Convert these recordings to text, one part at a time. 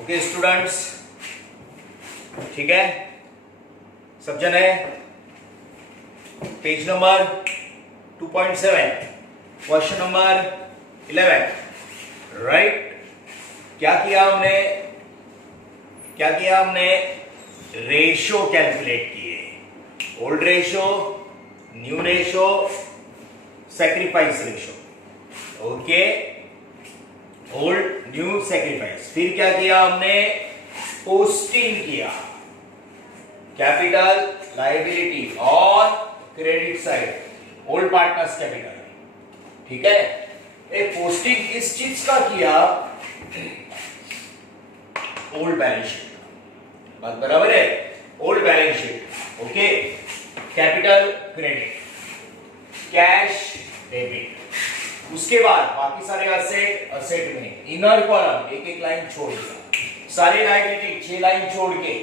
Okay students, ठीक है, सब जन है। Page number 2.7, question number 11, right. क्या किया हमने रेशो कैलकुलेट किए, old ratio, new ratio, sacrifice ratio. Okay, old new sacrifice. फिर क्या किया हमने, पोस्टिंग किया, कैपिटल लायबिलिटी और credit side old partners capital, ठीक है। एक पोस्टिंग किस चीज का किया, ओल्ड बैलेंस शीट, बात बराबर है, old balance sheet. Okay, capital credit, cash debit, उसके बाद बाकी सारे असेट में इनर कॉलम एक एक लाइन छोड़ दिया, सारे लायबिलिटी 6 लाइन छोड़ के,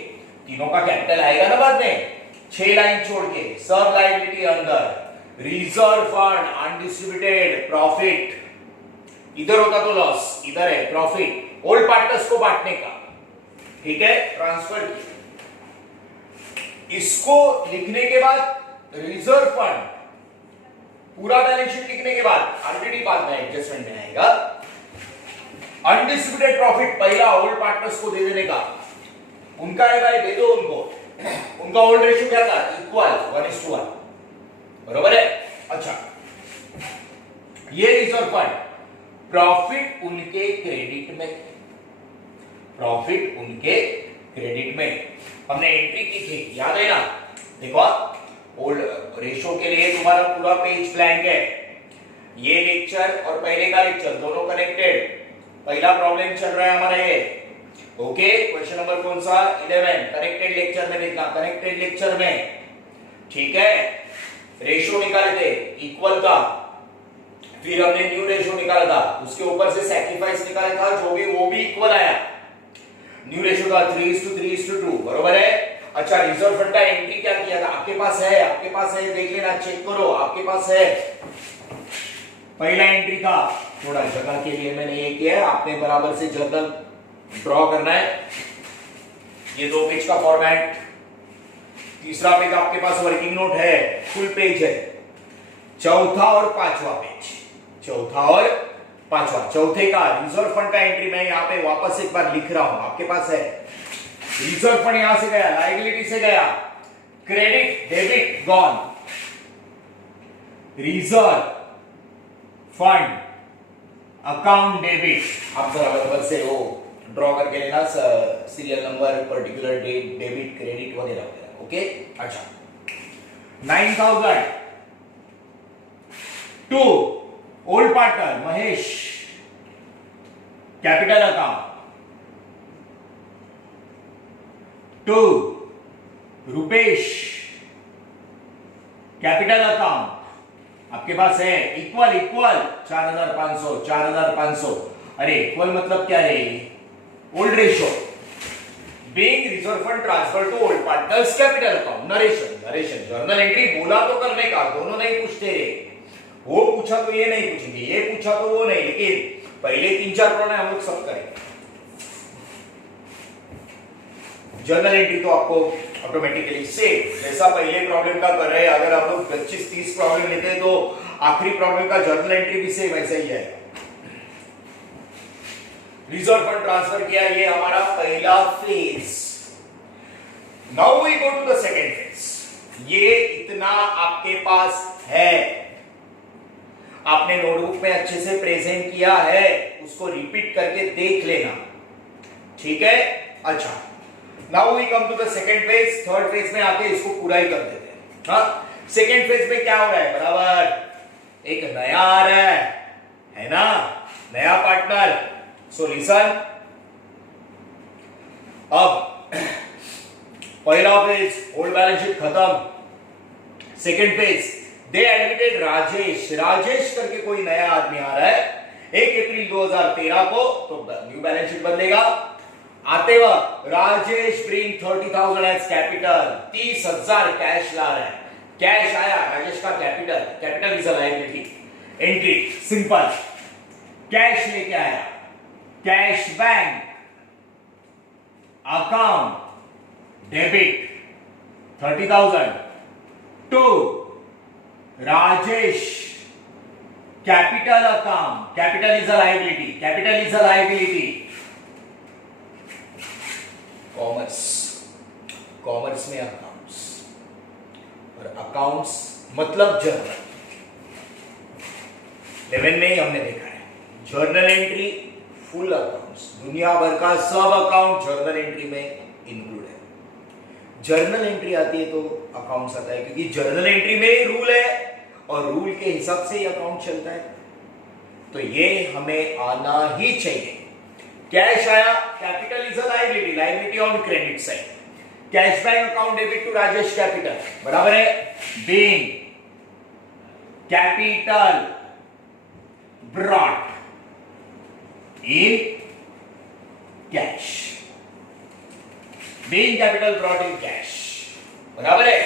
तीनों का कैपिटल आएगा ना बाद में, 6 लाइन छोड़ के सब लायबिलिटी अंदर, रिजर्व फंड अनडिस्ट्रीब्यूटेड प्रॉफिट, इधर होता तो लॉस, इधर है प्रॉफिट, ओल्ड पार्टनर्स को बांटने का, ठीक है, ट्रांसफर किया। इसको लिखने के बाद रिजर्व फंड, पूरा बैलेंस शीट लिखने के बाद ऑलरेडी बाद में एडजस्टमेंट में आएगा, अनडिस्ट्रीब्यूटेड प्रॉफिट पहला ओल्ड पार्टनर्स को दे देने का, उनका है भाई दे दो उनको, उनका ओल्ड रेशियो क्या था, इक्वल 1:1, बरोबर है। अच्छा, ये रिजर्व फंड, प्रॉफिट उनके क्रेडिट में, प्रॉफिट उनके क्रेडिट में हमने एंट्री की थी, याद है ना। देखो, ओल्ड रेशो के लिए तुम्हारा पूरा पेज ब्लैंक है, ये लेक्चर और पहले का लेक्चर दोनों कनेक्टेड, पहला प्रॉब्लम चल रहा है हमारा ये। ओके, क्वेश्चन नंबर कौन सा, 11, कनेक्टेड लेक्चर में देखना, कनेक्टेड लेक्चर में, ठीक है। रेशो निकाले थे इक्वल का, फिर हमने न्यू रेशो निकाला था, उसके ऊपर से सैक्रिफाइस निकाला था, जो भी वो भी इक्वल आया। न्यू रेशो का 3:3:2, बरोबर है। अच्छा, रिजर्व फंड का एंट्री क्या किया था, आपके पास है, देख लेना, चेक करो, आपके पास है। पहला एंट्री था, थोड़ा जगह के लिए मैंने ये किया है, आपने बराबर से जर्नल ड्रॉ करना है, ये 2 पेज का फॉर्मेट, तीसरा पेज आपके पास वर्किंग नोट है, फुल पेज है, चौथा और पांचवा पेज, चौथे का रिजर्व फंड का एंट्री मैं यहां पे वापस एक बार लिख रहा हूं, आपके पास है। रिजर्व फंड यहां से गया, लायबिलिटी से गया, credit debit gone, reserve fund account debit, आप जरा बराबर से वो ड्रॉ करके लेना, serial number, particular date, debit, credit वगैरह वगैरह। ओके, अच्छा, 9,000 to old partner Mahesh, capital account, to Rupesh, capital account, आपके पास है, इक्वल 4,500। अरे इक्वल मतलब क्या है, old ratio, being reserve fund transfer to old partners capital account, narration, journal entry बोला तो करने का, दोनों नहीं पूछते रे, वो पूछा तो ये नहीं पूछेंगे, ये पूछा तो वो नहीं, लेकिन पहले 3-4 प्रॉब्लम हम लोग सब करेंगे। जर्नल एंट्री तो आपको ऑटोमेटिकली सेव, जैसा पहले प्रॉब्लम का कर रहे हैं, अगर आप लोग 25-30 प्रॉब्लम लेते हैं तो आखिरी प्रॉब्लम का जर्नल एंट्री भी सेव ऐसा ही है। रिजर्व फंड ट्रांसफर किया, ये हमारा पहला phase. Now we go to the second phase. ये इतना आपके पास है, आपने नोटबुक में अच्छे से प्रेजेंट किया है, उसको रिपीट करके देख लेना, ठीक है। अच्छा, now we come to the second phase. Third phase में आके इसको पूरा ही कर देते हैं। हाँ, सेकंड फेज में क्या हो रहा है, बराबर एक नया आ रहा है ना, नया पार्टनर। सो लिसन, अब पहला फेज ओल्ड बैलेंस शीट खत्म, सेकंड फेज दे एडमिटेड राजेश करके कोई नया आदमी आ रहा है 1 अप्रैल 2013 को, तो न्यू बैलेंस शीट बदलेगा। आते वक्त Rajesh bring 30,000 as capital, 30,000 cash ला रहा है, कैश आया, राजेश का capital is a liability, entry simple. Cash लेके आया, cash bank account debit 30,000 to Rajesh capital account, capital is a liability, capital is a liability, commerce, commerce में अकाउंट्स, और अकाउंट्स मतलब जर्नल। 11 में ही हमने देखा है जर्नल एंट्री, फुल अकाउंट्स, दुनिया भर का सब अकाउंट जर्नल एंट्री में इंक्लूड है। जर्नल एंट्री आती है तो अकाउंट्स आता है, क्योंकि जर्नल एंट्री में ही रूल है और रूल के हिसाब से ही अकाउंट चलता है, तो ये हमें आना ही चाहिए। कैश आया, capital is a liability, liability on credit side, cash bank account debit to Rajesh capital, बराबर है, being capital brought in cash, being capital brought in cash, बराबर है।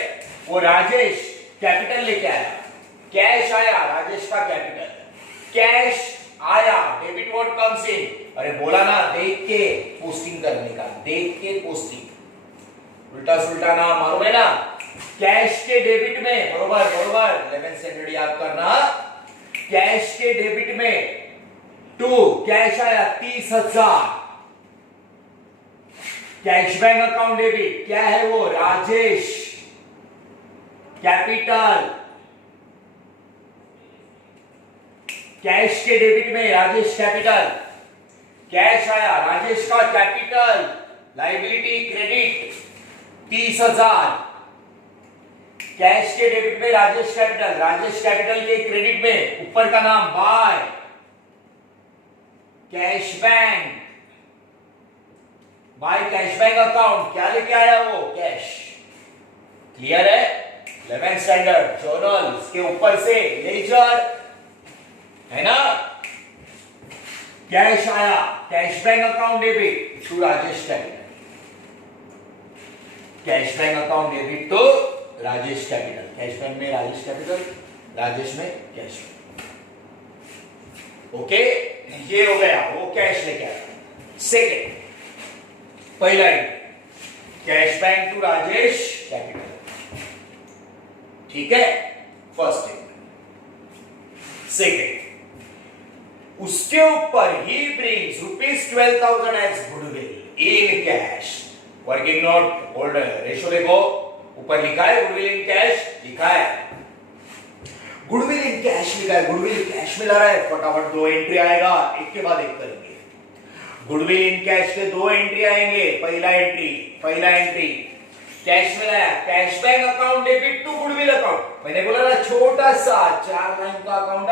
वो राजेश कैपिटल लेके आया, कैश आया, राजेश का कैपिटल, कैश आया, डेबिट व्हाट कम्स इन, अरे बोला ना देख के पोस्टिंग करने का, देख के पोस्टिंग, उल्टा सुल्टा ना मालूम है ना, कैश के डेबिट में, बरोबर बरोबर 11 स्टैंडर्ड याद करना, कैश के डेबिट में टू कैश आया 30,000, कैश बैंक अकाउंट डेबिट क्या है वो, राजेश कैपिटल, कैश के डेबिट में राजेश कैपिटल, कैश आया, राजेश का कैपिटल, लायबिलिटी क्रेडिट 30,000, कैश के डेबिट में राजेश कैपिटल, राजेश कैपिटल के क्रेडिट में ऊपर का नाम by cash bank, bye cash bank account, क्या लेके आया वो, कैश, क्लियर है। 11th स्टैंडर्ड जर्नल, इसके ऊपर से लेजर है ना, कैश आया, cash bank account debit to Rajesh capital, cash bank account debit to Rajesh capital, cash bank में राजेश कैपिटल, राजेश में कैश, ओके, ये हो गया, वो कैश लेके आया। सेकेंड, पहला cash bank to Rajesh capital, ठीक है, फर्स्ट स्टेटमेंट। सेकेंड, उसके ऊपर ही brings ₹12,000 as goodwill in cash, working note old ratio देखो, ऊपर लिखा है गुडविल इन कैश, लिखा है गुडविल इन कैश, लिखा है गुडविल कैश में ला रहा है, फटाफट 2 एंट्री आएगा, एक के बाद एक करेंगे। गुडविल इन कैश के 2 एंट्री आएंगे, पहला एंट्री कैश में लाया, cash bank account debit to goodwill account, मैंने बोला ना छोटा सा 4 लाइन का अकाउंट,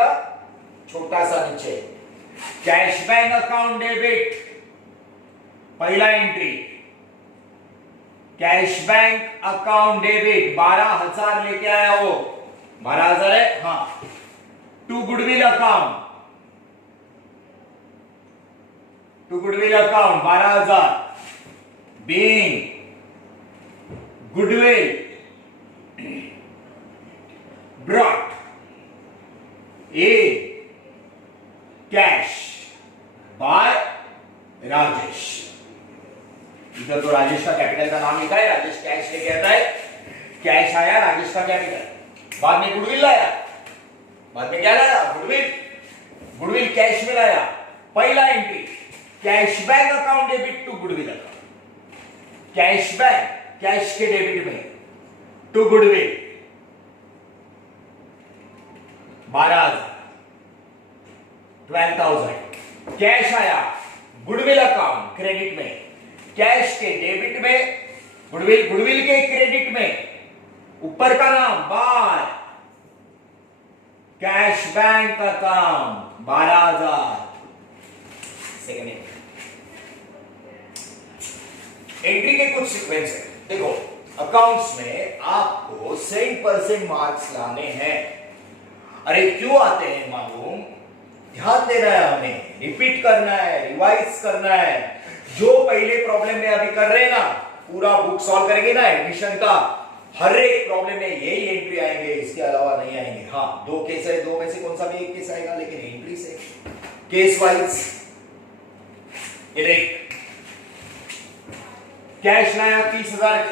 छोटा सा नीचे, कैश बैंक अकाउंट डेबिट, पहला entry, cash bank account debit 12,000 लेके आया वो, 12,000 है, हाँ, to goodwill account, 12,000 being goodwill brought in cash by Rajesh, इधर तो राजेश का कैपिटल का नाम लिखा है, राजेश कैश लेके आता है, कैश आया, राजेश का कैपिटल, बाद में गुडविल लाया, बाद में क्या लाया, गुडविल कैश में लाया, पहला entry cash bank account debit to goodwill account, cash bank cash के डेबिट में टू गुडविल 12,000 12,000, कैश आया, गुडविल अकाउंट क्रेडिट में, कैश के डेबिट में, गुडविल के क्रेडिट में, ऊपर का नाम by cash bank account 12,000, second entry के कुछ सीक्वेंस है, देखो अकाउंट्स में आपको 100% मार्क्स लाने हैं, अरे क्यों आते हैं मालूम, ध्यान देना है, हमें रिपीट करना है, रिवाइज करना है, जो पहले प्रॉब्लम में अभी कर रहे हैं ना, पूरा बुक सॉल्व करेंगे ना एडमिशन का, हर एक प्रॉब्लम में यही एंट्री आएंगे, इसके अलावा नहीं आएंगे। हाँ 2 केस है, 2 में से कौन सा भी एक केस आएगा, लेकिन एंट्री से केस वाइज ये देख, कैश लाया 30,000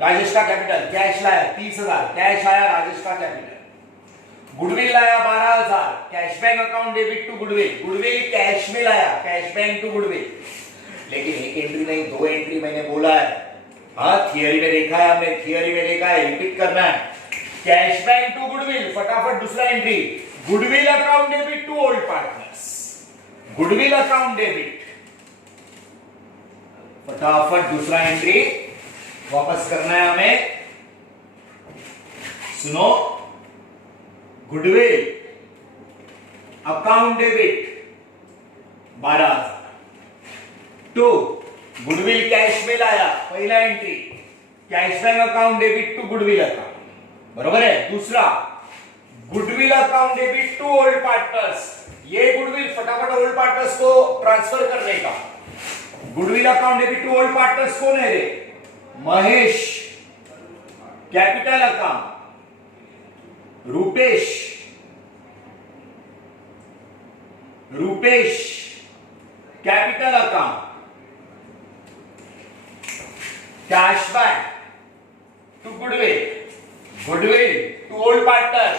राजेश का कैपिटल, कैश लाया 30,000, कैश आया राजेश का कैपिटल। गुडविल लाया 12,000, cash bank account debit to goodwill, goodwill cash में लाया, कैश बैंक टू गुडविल। लेकिन एक एंट्री नहीं, दो एंट्री मैंने बोला है। हाँ, थियरी में देखा है हमने, थियरी में देखा है, रिपीट करना है। कैश बैंक टू गुडविल, फटाफट दूसरा entry, goodwill account debit to old partners, goodwill account debit, फटाफट दूसरा एंट्री वापस करना है हमें। सुनो, goodwill account debit 12,000 to goodwill cash में लाया, पहला entry, cash bank account debit to goodwill account, बरोबर है। दूसरा, goodwill account debit to old partners, ये गुडविल फटाफट ओल्ड पार्टनर्स को ट्रांसफर करने का। Goodwill account debit to old partners कौन है रे? Mahesh, capital account, Rupesh, Rupesh capital account, cash bank to goodwill, goodwill to old partner,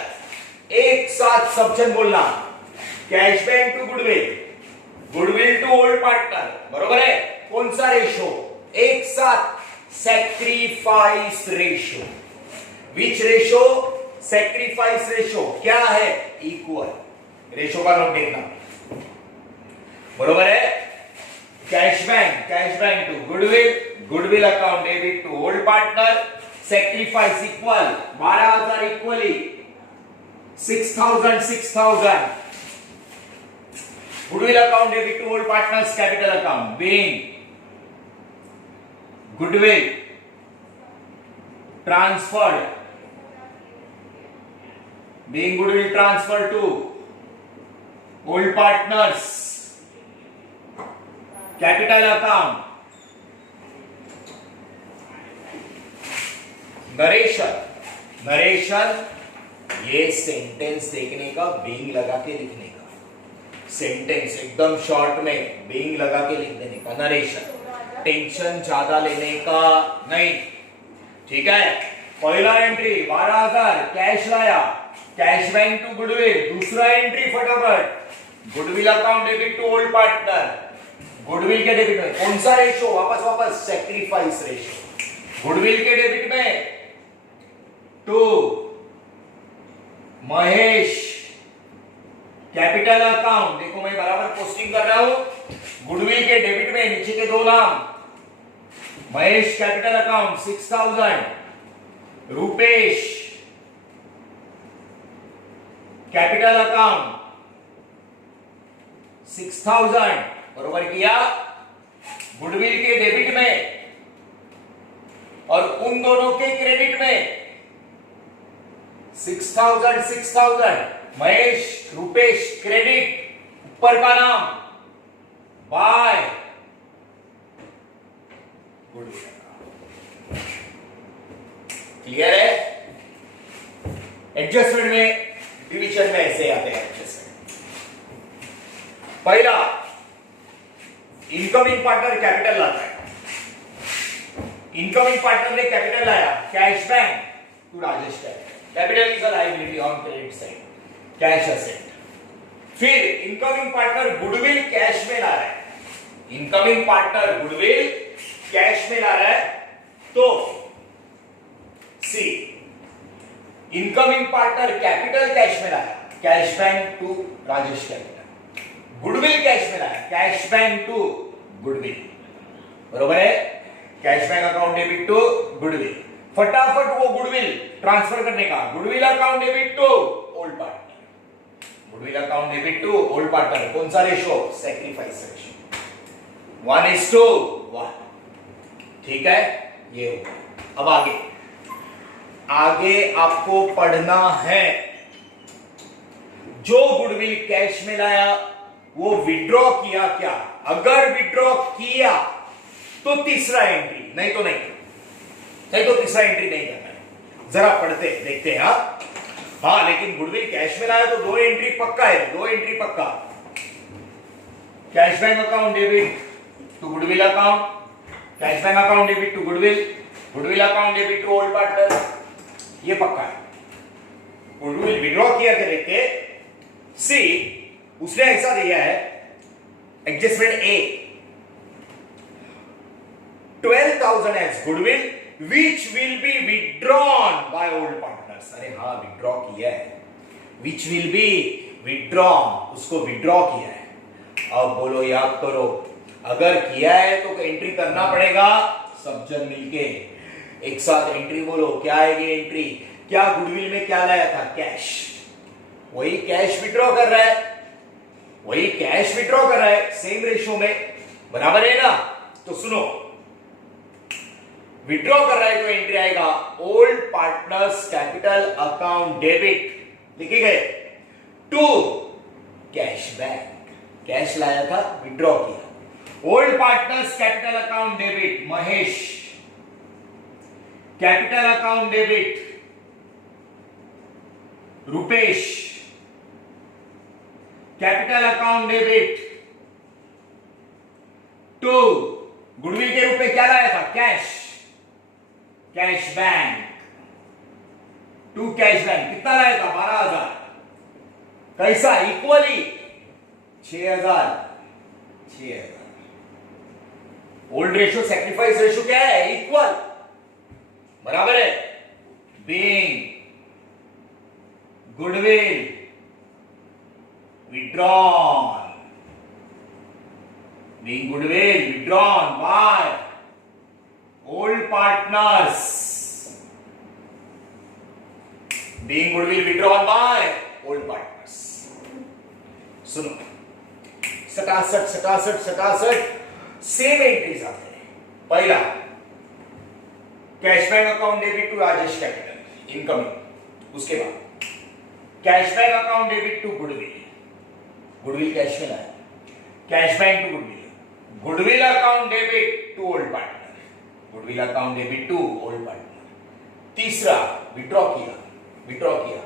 एक साथ सब जन बोलना, cash bank to goodwill, goodwill to old partner, बरोबर है। कौन सा रेशो? एक साथ, sacrifice ratio. Which ratio? Sacrifice ratio. क्या है? इक्वल। रेशो का नोट देखना, बरोबर है। Cash bank to goodwill, goodwill account debit to old partner, sacrifice equal 12,000 equally 6,000, goodwill account debit to old partners capital account, being goodwill transferred, being goodwill transferred to old partners capital account, narration ये sentence देखने का, being लगा के लिखने का, sentence एकदम short में being लगा के लिख देने का, नरेशन, टेंशन ज्यादा लेने का नहीं, ठीक है। पहला एंट्री 12,000 कैश लाया, कैश बैंक टू गुडविल, दूसरा एंट्री फटाफट goodwill account debit to old partner, goodwill के डेबिट में कौन सा रेशो? वापस सैक्रिफाइस रेशो, गुडविल के डेबिट में टू महेश कैपिटल अकाउंट, देखो मैं बराबर पोस्टिंग कर रहा हूं, गुडविल के डेबिट में नीचे के दो नाम, Mahesh capital account 6,000, Rupesh capital account 6,000, बरोबर किया। गुडविल के डेबिट में और उन दोनों के क्रेडिट में 6,000, महेश रूपेश क्रेडिट, ऊपर का नाम बाय गुडविल, क्लियर है। एडजस्टमेंट में, डिवीजन में ऐसे आते हैं एडजस्टमेंट। पहला, इनकमिंग पार्टनर कैपिटल लाता है, इनकमिंग पार्टनर ने कैपिटल लाया, cash bank to Rajesh capital is a liability on credit side, cash asset. फिर इनकमिंग पार्टनर गुडविल कैश में ला रहा है, इनकमिंग पार्टनर गुडविल कैश में ला रहा है, तो see incoming partner capital cash में लाया, cash bank to Rajesh capital, goodwill cash में लाया, कैश बैंक टू गुडविल, बरोबर है। Cash bank account debit to goodwill, फटाफट वो गुडविल ट्रांसफर करने का, goodwill account debit to old partner, goodwill account debit to old partner, कौन सा रेशो? सैक्रिफाइस रेशो 1:1, ठीक है। ये हो, अब आगे आपको पढ़ना है, जो गुडविल कैश में लाया वो विड्रॉ किया क्या? अगर विड्रॉ किया तो तीसरा एंट्री, नहीं तो तीसरा एंट्री नहीं करना है। जरा पढ़ते देखते हैं। हाँ, लेकिन गुडविल कैश में लाया तो दो एंट्री पक्का है, दो एंट्री पक्का। Cash bank account debit to goodwill account, cash bank account debit to goodwill, goodwill account debit to old partner, ये पक्का है। गुडविल विड्रॉ किया करेंगे, सी उसने ऐसा दिया है adjustment A 12,000 as goodwill which will be withdrawn by old partners. अरे हाँ विड्रॉ किया है, विच विल बी विड्रॉन, उसको विड्रॉ किया है। अब बोलो याद करो, अगर किया है तो एंट्री करना पड़ेगा, सब जन मिलके एक साथ एंट्री बोलो। क्या आएगी एंट्री? क्या गुडविल में क्या लाया था? कैश। वही कैश विड्रॉ कर रहा है, वही कैश विड्रॉ कर रहा है सेम रेशो में, बराबर है ना? तो सुनो, विड्रॉ कर रहा है तो एंट्री आएगा old partners capital account debit, लिखे गए, टू कैश बैंक। कैश लाया था, विड्रॉ किया। Old partners capital account debit Mahesh, capital account debit Rupesh, capital account debit to goodwill के रूप में क्या लाया था? Cash, cash bank to cash bank. कितना लाया था? 12,000। कैसा? Equally 6,000। Old ratio sacrifice ratio क्या है? इक्वल, बराबर है। Being goodwill withdrawn, being goodwill withdrawn by old partners, being goodwill withdrawn by old partners। सुनो, सटासट सेम एंट्रीज आते हैं। पहला cash bank account debit to Rajesh capital incoming, उसके बाद cash bank account debit to goodwill, goodwill cash में लाया, cash bank to goodwill, goodwill account debit to old partner, goodwill account debit to old partner. तीसरा withdraw किया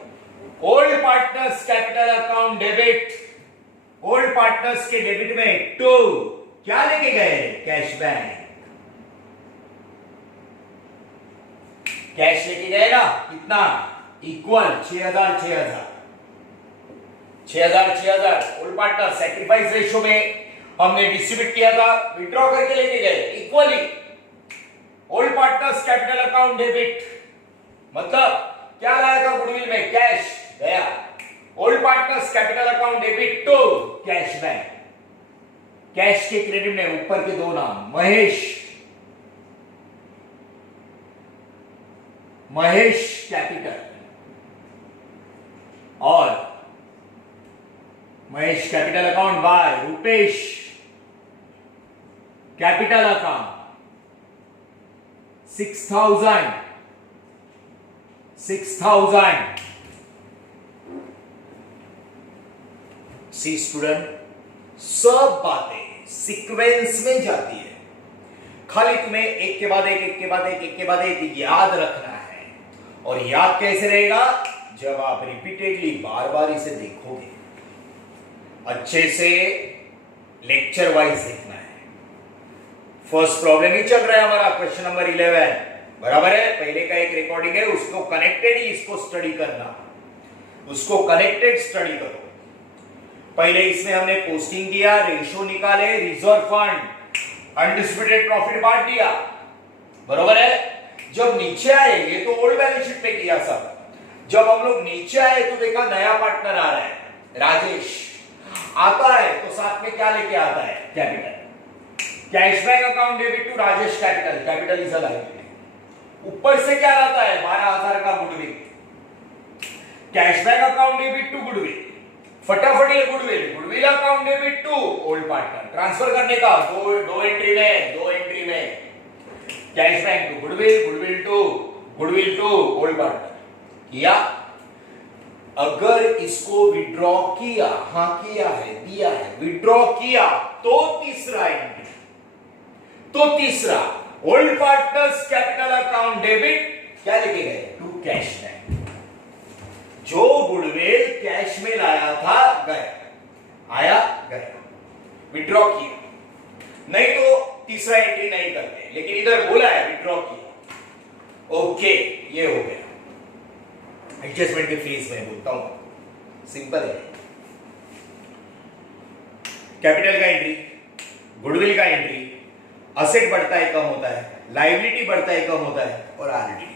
old partners capital account debit, old partners के debit में to क्या लेके गए? Cash bank. Cash लेके गए ना, कितना? Equal 6,000। Old partner sacrifice ratio में हमने डिस्ट्रीब्यूट किया था, विड्रॉ करके लेके गए equally. Old partners capital account debit मतलब क्या लाया था गुडविल में? कैश गया। Old partners capital account debit to cash bank. Cash के क्रेडिट में ऊपर के दो नाम, महेश कैपिटल और Mahesh capital account by Rupesh capital account 6,000। See student, सब बातें सीक्वेंस में जाती है, खाली तुम्हें एक के बाद एक याद रखना है। और याद कैसे रहेगा? जब आप रिपीटेडली बार बार इसे देखोगे, अच्छे से लेक्चर वाइज देखना है। फर्स्ट प्रॉब्लम ही चल रहा है हमारा, क्वेश्चन नंबर 11, बराबर है। पहले का एक रिकॉर्डिंग है, उसको कनेक्टेड ही इसको स्टडी करना, उसको कनेक्टेड स्टडी करो। पहले इसमें हमने पोस्टिंग किया, रेशो निकाले, रिजर्व फंड, अनडिस्ट्रीब्यूटेड प्रॉफिट बांट दिया, बराबर है। जब नीचे आएंगे तो ओल्ड बैलेंस शीट पे किया सब। जब हम लोग नीचे आए तो देखा नया पार्टनर आ रहा है, राजेश आता है, तो साथ में क्या लेके आता है? Capital. Cash bank account debit to Rajesh capital, capital is a liability. ऊपर से क्या आता है? 12,000 का goodwill. Cash bank account debit to goodwill, फटाफट ये goodwill account debit to old partner, transfer करने का दो एंट्री में cash bank to goodwill to old partner किया। अगर इसको विड्रॉ किया, हाँ किया है, दिया है, विड्रॉ किया, तो तीसरा entry, old partners capital account debit क्या लेके गए? To cash bank. जो गुडविल कैश में लाया था गया, आया गया। विड्रॉ किया, नहीं तो तीसरा एंट्री नहीं करते, लेकिन इधर बोला है विड्रॉ किया। ओके, ये हो गया एडजस्टमेंट के फीस में बोलता हूं, सिंपल है। कैपिटल का एंट्री, गुडविल का एंट्री, असेट बढ़ता है कम होता है, लायबिलिटी बढ़ता है कम होता है, और आरडीडी,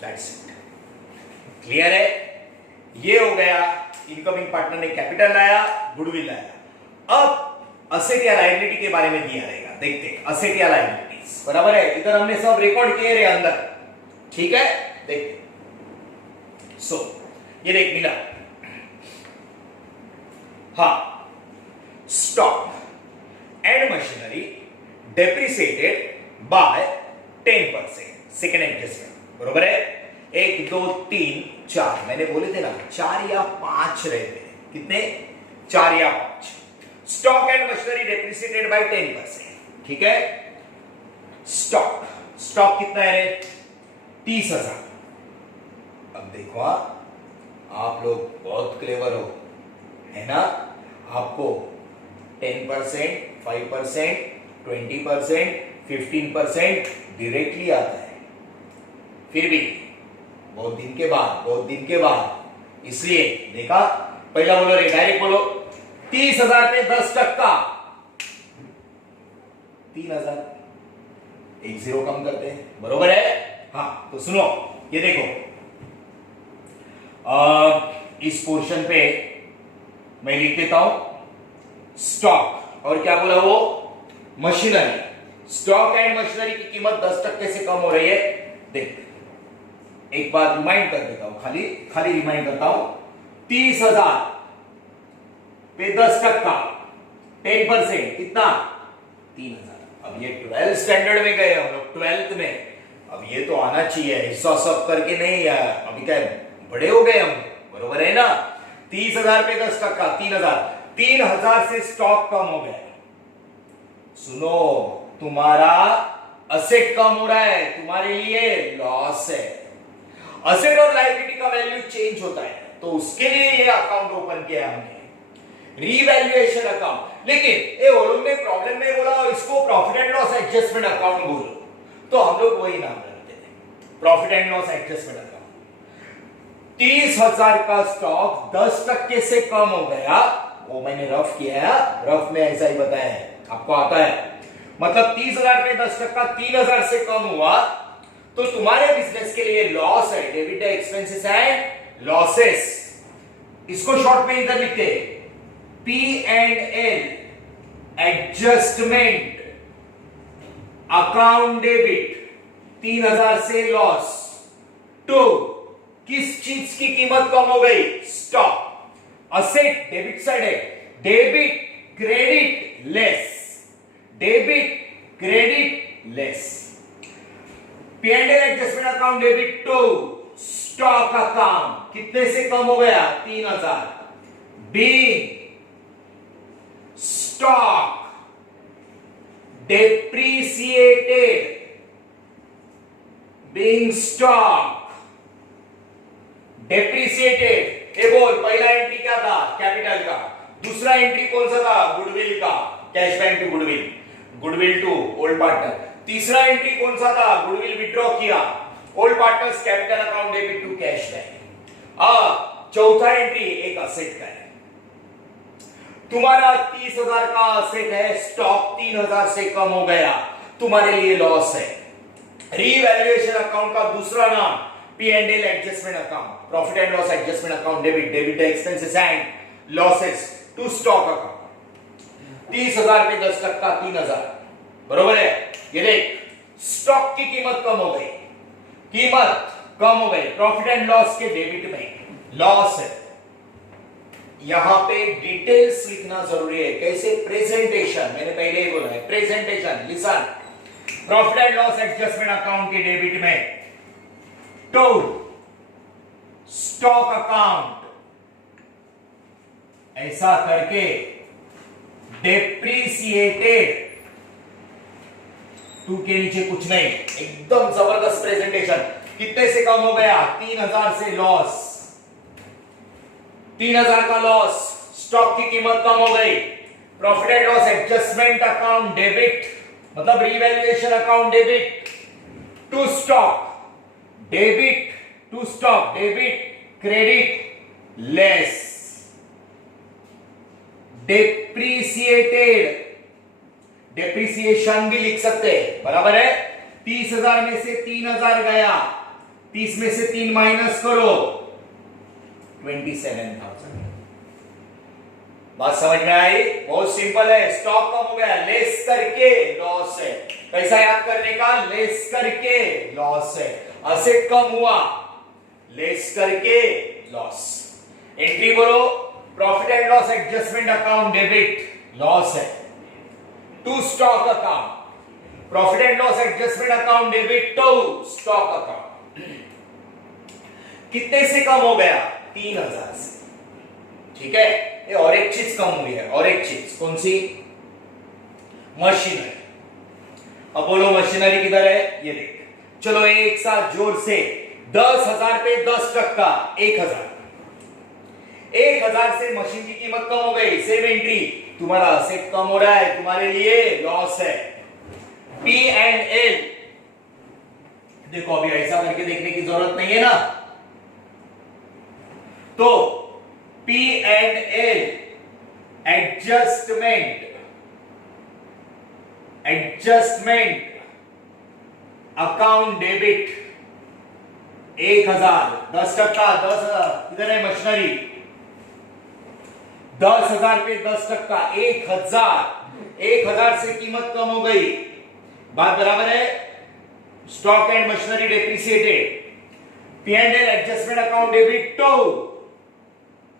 दैट्स इट। क्लियर है? ये हो गया, इनकमिंग पार्टनर ने कैपिटल लाया, गुडविल लाया। अब असेट या लायबिलिटी के बारे में दिया रहेगा, देखते हैं असेट या लायबिलिटीज, बराबर है। इधर हमने सब रिकॉर्ड किए रहे अंदर, ठीक है, देखते। सो ये देख मिला, हाँ, stock and machinery depreciated by 10%, second adjustment, बरोबर है। 1 2 3 4 मैंने बोले थे ना, 4 या 5 रहते हैं, कितने? 4 या 5। Stock and machinery depreciated by 10%, ठीक है। स्टॉक कितना है? 30,000। अब देखो, आप लोग बहुत क्लेवर हो, है ना? आपको 10%, 5%, 20%, 15% डायरेक्टली आता है, फिर भी बहुत दिन के बाद, इसलिए देखा, पहला बोलो रे, डायरेक्ट बोलो, 30,000 पे 10%, 3,000, एक जीरो कम करते हैं, बरोबर है। हाँ, तो सुनो, ये देखो, इस पोर्शन पे मैं लिख देता हूं स्टॉक, और क्या बोला वो? मशीनरी। स्टॉक एंड मशीनरी की कीमत 10% से कम हो रही है। देख, एक बार रिमाइंड कर देता हूं, खाली रिमाइंड करता हूं, 30,000 पे 10%, 10%, कितना? 3,000। अब ये 12 स्टैंडर्ड में गए हम लोग, 12th में, अब ये तो आना चाहिए, हिस्सा सब करके नहीं, अभी क्या बड़े हो गए हम, बरोबर है ना? 30,000 पे 10%, 3,000, 3,000 से स्टॉक कम हो गया। सुनो, तुम्हारा असेट कम हो रहा है, तुम्हारे लिए लॉस है। असेट और लायबिलिटी का वैल्यू चेंज होता है, तो उसके लिए ये अकाउंट ओपन किया हमने, रीवैल्यूएशन अकाउंट। लेकिन ये वो लोग ने प्रॉब्लम में बोला इसको profit and loss adjustment account बोलो, तो हम लोग वही नाम रखते हैं, profit and loss adjustment account. 30,000 का स्टॉक 10% से कम हो गया, वो मैंने रफ किया है, रफ में ऐसा ही बताया है, आपको आता है। मतलब 30,000 पे 10%, 3,000 से कम हुआ, तो तुम्हारे बिजनेस के लिए लॉस है, डेबिट एक्सपेंसेस है, लॉसेस। इसको शॉर्ट में इधर लिखते हैं, P&L एडजस्टमेंट अकाउंट डेबिट, 3,000 से लॉस। टू, किस चीज की कीमत कम हो गई? स्टॉक। असेट डेबिट साइड है, debit credit less, debit credit less. P&L adjustment account debit to stock account, कितने से कम हो गया? 3,000। Be, stock depreciated, being stock depreciated. ये बोल, पहला एंट्री क्या था? कैपिटल का। दूसरा एंट्री कौन सा था? गुडविल का, cash bank to goodwill, goodwill to old partner. तीसरा एंट्री कौन सा था? गुडविल विड्रॉ किया, old partners capital account debit to cash bank. चौथा एंट्री एक असेट का है, तुम्हारा 30,000 का असेट है, स्टॉक 3,000 से कम हो गया, तुम्हारे लिए लॉस है। रीवैल्यूएशन अकाउंट का दूसरा नाम P&L adjustment account, profit and loss adjustment account debit, debit expenses and losses to stock account. 30,000 पे 10%, 3,000, बरोबर है। ये देख, स्टॉक की कीमत कम हो गई, कीमत कम हो गई, प्रॉफिट एंड लॉस के डेबिट में लॉस है। यहां पे डिटेल्स लिखना जरूरी है, कैसे? प्रेजेंटेशन, मैंने पहले ही बोला है, presentation. Listen, profit and loss adjustment account के डेबिट में टू स्टॉक अकाउंट, ऐसा करके डेप्रीसिएटेड, टू के नीचे कुछ नहीं, एकदम जबरदस्त प्रेजेंटेशन। कितने से कम हो गया? 3,000 से लॉस, 3,000 का लॉस, स्टॉक की कीमत कम हो गई, profit and loss adjustment account debit मतलब revaluation account debit to stock debit credit less depreciated depreciation भी लिख सकते हैं, बराबर है। 30,000 में से 3,000 गया, 30 में से 3 माइनस करो 27,000। बात समझ में आई? बहुत सिंपल है। स्टॉक कम हो गया, लेस करके लॉस है। कैसा याद करने का? लेस करके लॉस है। असेट कम हुआ, लेस करके लॉस। एंट्री बोलो, profit and loss adjustment account debit loss है to stock account, profit and loss adjustment account debit to stock account. कितने से कम हो गया? 3,000 से। ठीक है, ये और एक चीज कम हुई है, और एक चीज कौन सी? मशीनरी। अब बोलो मशीनरी किधर है? ये देख। चलो एक साथ जोर से 10,000 पे 10%, 1,000। 1,000 से मशीन की कीमत कम हो गई, सेम एंट्री। तुम्हारा असेट कम हो रहा है, तुम्हारे लिए लॉस है। पी एंड एल देखो, अभी ऐसा करके देखने की जरूरत नहीं है ना। तो P and L adjustment account debit 1,000, 10%, 10,000 इधर है मशीनरी। 10,000 पे 10%, 1,000 से कीमत कम हो गई। बात बराबर है। Stock and machinery depreciated, P and L adjustment account debit to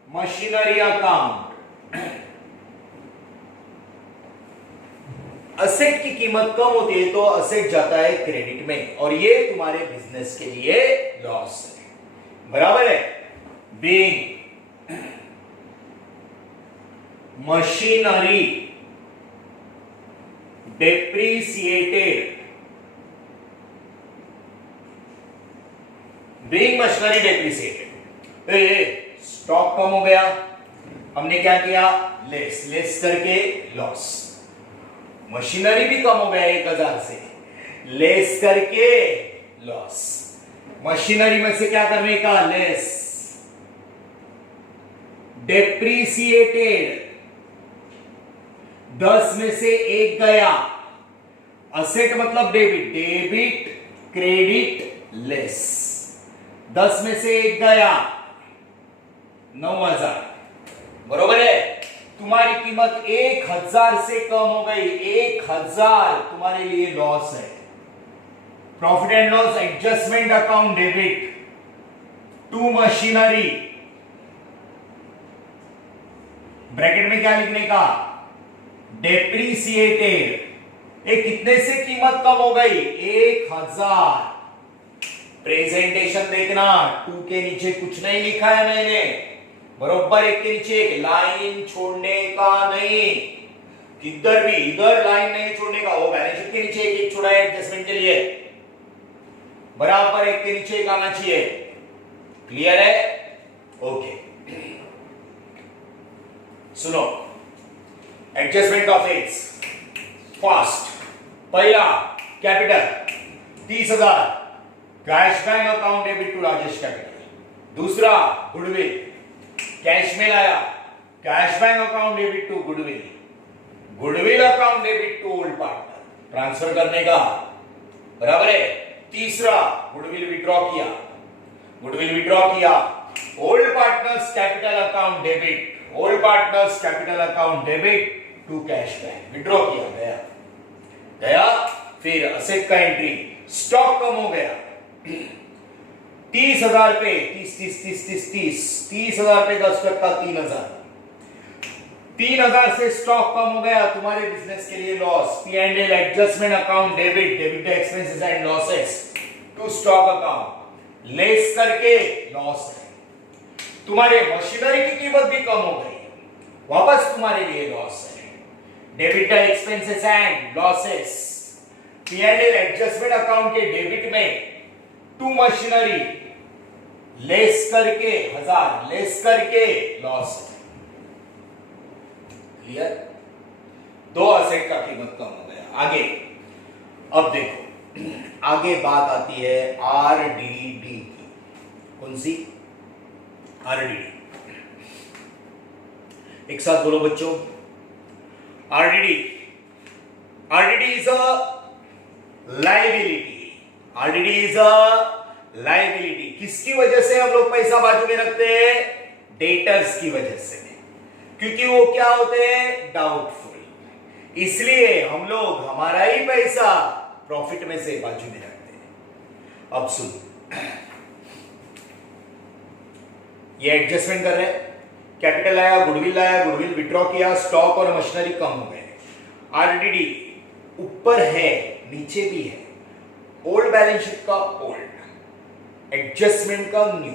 machinery account. Asset की कीमत कम होती है तो असेट जाता है क्रेडिट में, और ये तुम्हारे बिजनेस के लिए लॉस है, बराबर है। Being machinery depreciated, being machinery depreciated. Stock कम हो गया, हमने क्या किया? लेस करके लॉस। मशीनरी भी कम हो गया 1,000 से, लेस करके लॉस। मशीनरी में से क्या करने का? लेस। डेप्रीसिएटेड 10 में से 1 गया, असेट मतलब डेबिट क्रेडिट लेस। 10 में से 1 गया, 9,000, बरोबर है। तुम्हारी कीमत 1,000 से कम हो गई, 1,000 तुम्हारे लिए लॉस है। Profit and loss adjustment account debit to machinery, bracket में क्या लिखने का? डेप्रीसिएटेड। ये कितने से कीमत कम हो गई? 1,000। प्रेजेंटेशन देखना, 2 के नीचे कुछ नहीं लिखा है मैंने, बरोबर 1 के नीचे एक लाइन छोड़ने का नहीं। किधर भी इधर लाइन नहीं छोड़ने का। वो बैलेंस शीट के नीचे एक छोड़ा है एडजस्टमेंट के लिए, बराबर 1 के नीचे एक आना चाहिए। क्लियर है? ओके, सुनो। एडजस्टमेंट ऑफ एड्स फर्स्ट, पहला capital 30,000, cash bank account debit to Rajesh capital. दूसरा गुडविल, कैश में लाया, cash bank account debit to goodwill account debit to old partner, transfer करने का, बराबर है। तीसरा गुडविल विड्रॉ किया, old partners capital account debit to cash bank, withdraw किया, गया। फिर असेट का एंट्री, स्टॉक कम हो गया 30,000 पे 30,000 पे 10%, 3,000। 3,000 से स्टॉक कम हो गया, तुम्हारे बिजनेस के लिए loss. P and L adjustment account debit expenses and losses to stock account, less करके लॉस है। तुम्हारे मशीनरी की कीमत भी कम हो गई, वापस तुम्हारे लिए लॉस है। Debit expenses and losses, P and L adjustment account के डेबिट में टू मशीनरी, लेस करके 1,000, लेस करके लॉस। क्लियर? दो असेट का कीमत कम हो गया। आगे अब देखो, आगे बात आती है आरडीडी की। कौन सी? आरडीडी। एक साथ बोलो बच्चों, RDD. RDD is a liability. RDD is a liability. किसकी वजह से हम लोग पैसा बाजू में रखते हैं? डेटर्स की वजह से, क्योंकि वो क्या होते हैं? डाउटफुल। इसलिए हम लोग हमारा ही पैसा प्रॉफिट में से बाजू में रखते हैं। अब सुन, ये एडजस्टमेंट कर रहे हैं, कैपिटल आया, गुडविल विड्रॉ किया, स्टॉक और मशीनरी कम हो गए। आरडीडी ऊपर है, नीचे भी है। ओल्ड बैलेंस शीट का ओल्ड, एडजस्टमेंट का new.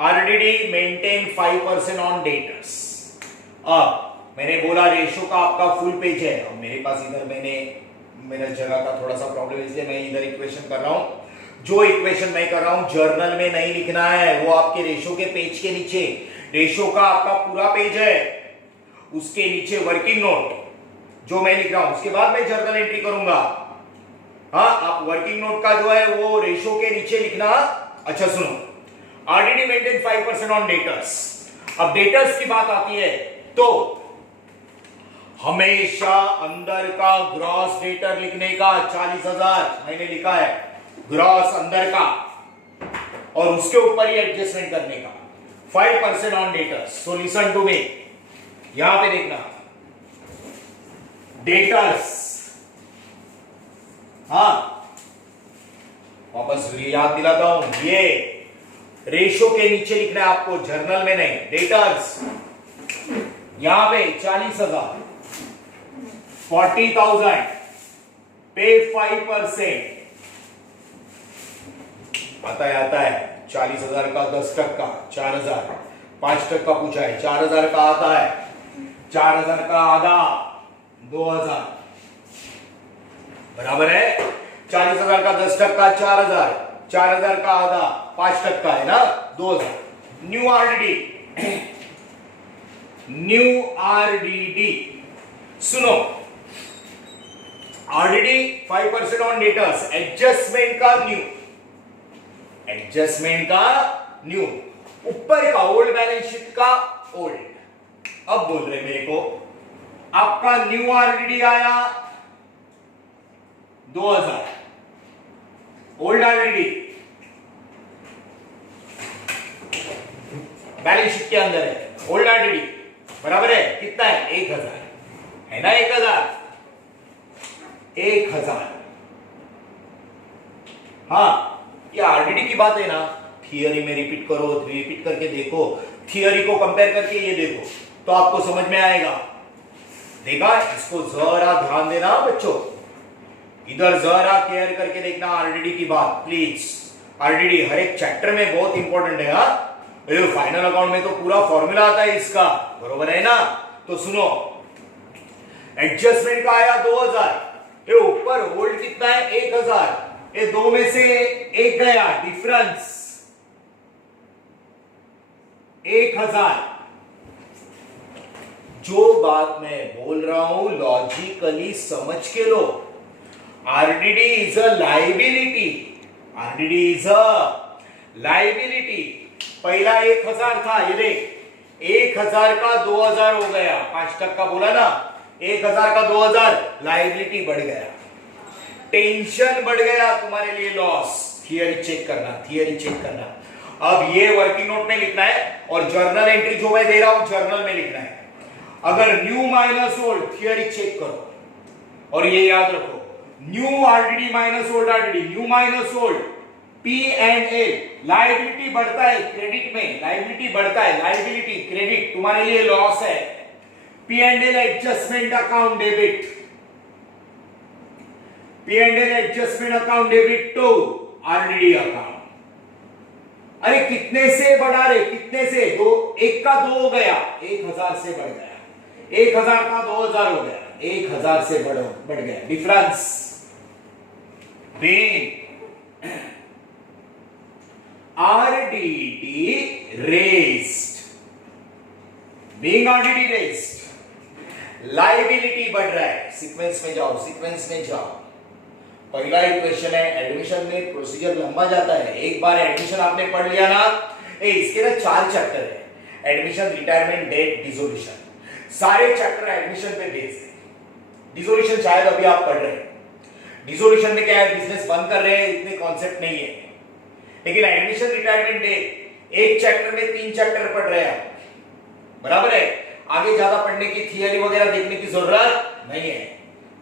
RDD maintain 5% on debtors. अब मैंने बोला रेशो का आपका फुल पेज है। अब मेरे पास इधर मेरा जगह का थोड़ा सा प्रॉब्लम है, इसलिए मैं इधर इक्वेशन कर रहा हूं। जो इक्वेशन मैं कर रहा हूं जर्नल में नहीं लिखना है, वो आपके रेशो के पेज के नीचे, रेशो का आपका पूरा पेज है, उसके नीचे वर्किंग नोट जो मैं लिख रहा हूं, उसके बाद मैं जर्नल एंट्री करूंगा। हाँ, आप वर्किंग नोट का जो है वो रेशो के नीचे लिखना। अच्छा सुनो, आरडीडी मेंटेन 5% ऑन डेटर्स। अब डेटर्स की बात आती है तो हमेशा अंदर का ग्रॉस डेटर लिखने का 40,000 मैंने लिखा है, ग्रॉस अंदर का, और उसके ऊपर ही एडजस्टमेंट करने का 5% on debtors. So listen to me, यहां पे देखना डेटर्स। हाँ, वापस याद दिलाता हूं, ये रेशो के नीचे लिखना है आपको, जर्नल में नहीं। डेटर्स यहां पे 40,000, 40,000 पे 5%। आता है 40,000 का 10%, 4,000, 5% पूछा है, 4,000 का आता है, 4,000 का आधा 2,000 बराबर है। 40,000 का 10%, 4,000, 4,000 का आधा 5% है ना, 2,000। न्यू आरडीडी, न्यू आरडीडी सुनो, आरडीडी 5% ऑन डेटर्स, एडजस्टमेंट का न्यू, एडजस्टमेंट का न्यू, ऊपर का ओल्ड बैलेंस शीट का ओल्ड। अब बोल रहे मेरे को आपका न्यू आरडीडी आया 2,000, ओल्ड आरडीडी बैलेंस शीट के अंदर है, ओल्ड आरडीडी बराबर है कितना है? 1,000 है ना, 1,000, 1,000। हाँ, ये आरडीडी की बात है ना, थियरी में रिपीट करो, रिपीट करके देखो, थियरी को कंपेयर करके ये देखो तो आपको समझ में आएगा। देखा, इसको जरा ध्यान देना बच्चों, इधर जरा केयर करके देखना आरडीडी की बात प्लीज। आरडीडी हर एक चैप्टर में बहुत इंपॉर्टेंट है। हाँ, फाइनल अकाउंट में तो पूरा फॉर्मूला आता है इसका, बरोबर है ना। तो सुनो, एडजस्टमेंट का आया 2,000, ये ऊपर होल्ड कितना है? 1,000, ये दो में से एक गया, डिफरेंस 1,000। जो बात मैं बोल रहा हूं लॉजिकली समझ के लो। RDD is a liability, RDD is a liability. पहला 1,000 था, ये देख 1,000 का 2,000 हो गया, 5% बोला ना, 1,000 का 2,000, लाइबिलिटी बढ़ गया, टेंशन बढ़ गया तुम्हारे लिए, लॉस। थियरी चेक करना, थियरी चेक करना। अब ये वर्किंग नोट में लिखना है और जर्नल एंट्री जो मैं दे रहा हूं जर्नल में लिखना है। अगर new minus old, theory check करो और ये याद रखो, new RDD minus old RDD, new minus old, P and A, liability बढ़ता है क्रेडिट में, लाइबिलिटी बढ़ता है, लाइबिलिटी क्रेडिट तुम्हारे लिए लॉस है। P and L adjustment account debit, P and L adjustment account debit to RDD account. अरे कितने से बढ़ा रहे, कितने से? दो, एक का 2 हो गया, 1,000 से बढ़ गया, 1,000 का 2,000 हो गया, 1,000 से बढ़ गया, difference. RDD raised, being RDD raised, liability बढ़ रहा है। सीक्वेंस में जाओ, सीक्वेंस में जाओ। पहला इक्वेशन है, एडमिशन में प्रोसीजर लंबा जाता है। एक बार एडमिशन आपने पढ़ लिया ना, इसके ना 4 चैप्टर है, एडमिशन, रिटायरमेंट, डेट, डिसोल्यूशन। सारे चैप्टर एडमिशन पे बेस्ड है। डिसोल्यूशन शायद अभी आप पढ़ रहे हैं। डिसोल्यूशन में क्या है, बिजनेस बंद कर रहे हैं, इतने कॉन्सेप्ट नहीं है। लेकिन एडमिशन, रिटायरमेंट, डेट, एक चैप्टर में 3 चैप्टर पढ़ रहे हैं आप, बराबर है। आगे ज्यादा पढ़ने की, थियरी वगैरह देखने की जरूरत नहीं है,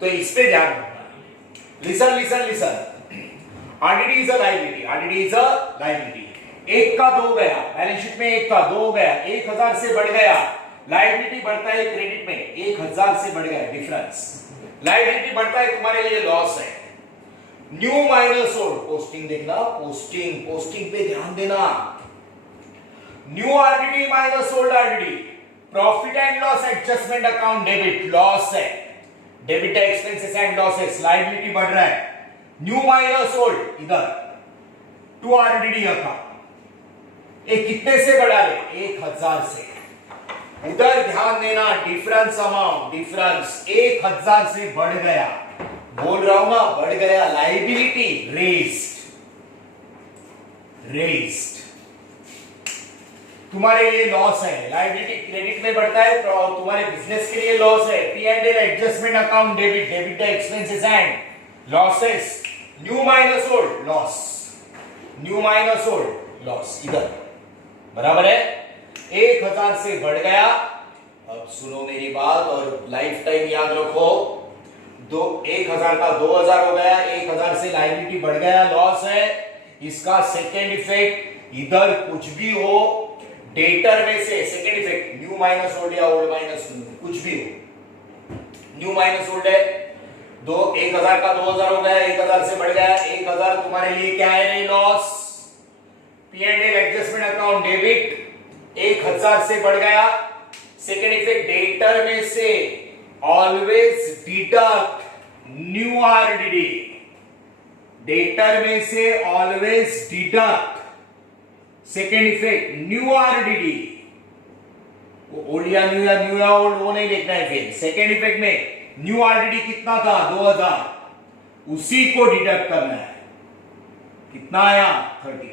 तो इस पे ध्यान रखना। Listen listen listen. RDD is a liability, RDD is a liability. 1 का 2 गया, बैलेंस शीट में 1 का 2 गया, 1000 से बढ़ गया। लायबिलिटी बढ़ता है क्रेडिट में, 1000 से बढ़ गया, डिफरेंस। लायबिलिटी बढ़ता है, तुम्हारे लिए लॉस है। न्यू माइनस ओल्ड, पोस्टिंग देखना, पोस्टिंग, पोस्टिंग पे ध्यान देना। New RDD minus old RDD, profit and loss adjustment account debit, loss है। डेबिट है, एक्सपेंसेस एंड लॉसेस, लायबिलिटी बढ़ रहा है। न्यू माइनस ओल्ड, इधर टू आरडीडी अकाउंट, ये कितने से बढ़ा रहे, 1000 से। उधर ध्यान देना, डिफरेंस अमाउंट, डिफरेंस 1000 से बढ़ गया, बोल रहा हूं ना, बढ़ गया। लायबिलिटी रेज्ड, रेज्ड, तुम्हारे लिए लॉस है। लायबिलिटी क्रेडिट में बढ़ता है, तुम्हारे बिजनेस के लिए लॉस है। P and L adjustment account debit, debit है expenses and losses. New minus old, loss, new minus old, loss, इधर बराबर है। 1000 से बढ़ गया। अब सुनो मेरी बात और लाइफ टाइम याद रखो। 1000 का 2000 हो गया, 1000 से लायबिलिटी बढ़ गया, लॉस है। इसका सेकेंड इफेक्ट, इधर कुछ भी हो, डेटर में से second effect, new minus old या ओल्ड माइनस न्यू, कुछ भी हो, न्यू माइनस ओल्ड है। 1000 का 2000 हो गया, 1000 से बढ़ गया, 1000 तुम्हारे लिए क्या है, loss. P and L adjustment account debit, 1000 से बढ़ गया। सेकेंड इफेक्ट, डेटर में से always deduct new RDD, debtor में से always deduct. Second effect, new RDD, old या न्यू या ओल्ड वो नहीं देखना है। फिर सेकेंड इफेक्ट में न्यू आरडीडी कितना था, 2000, उसी को डिडक्ट करना है। कितना आया, 30।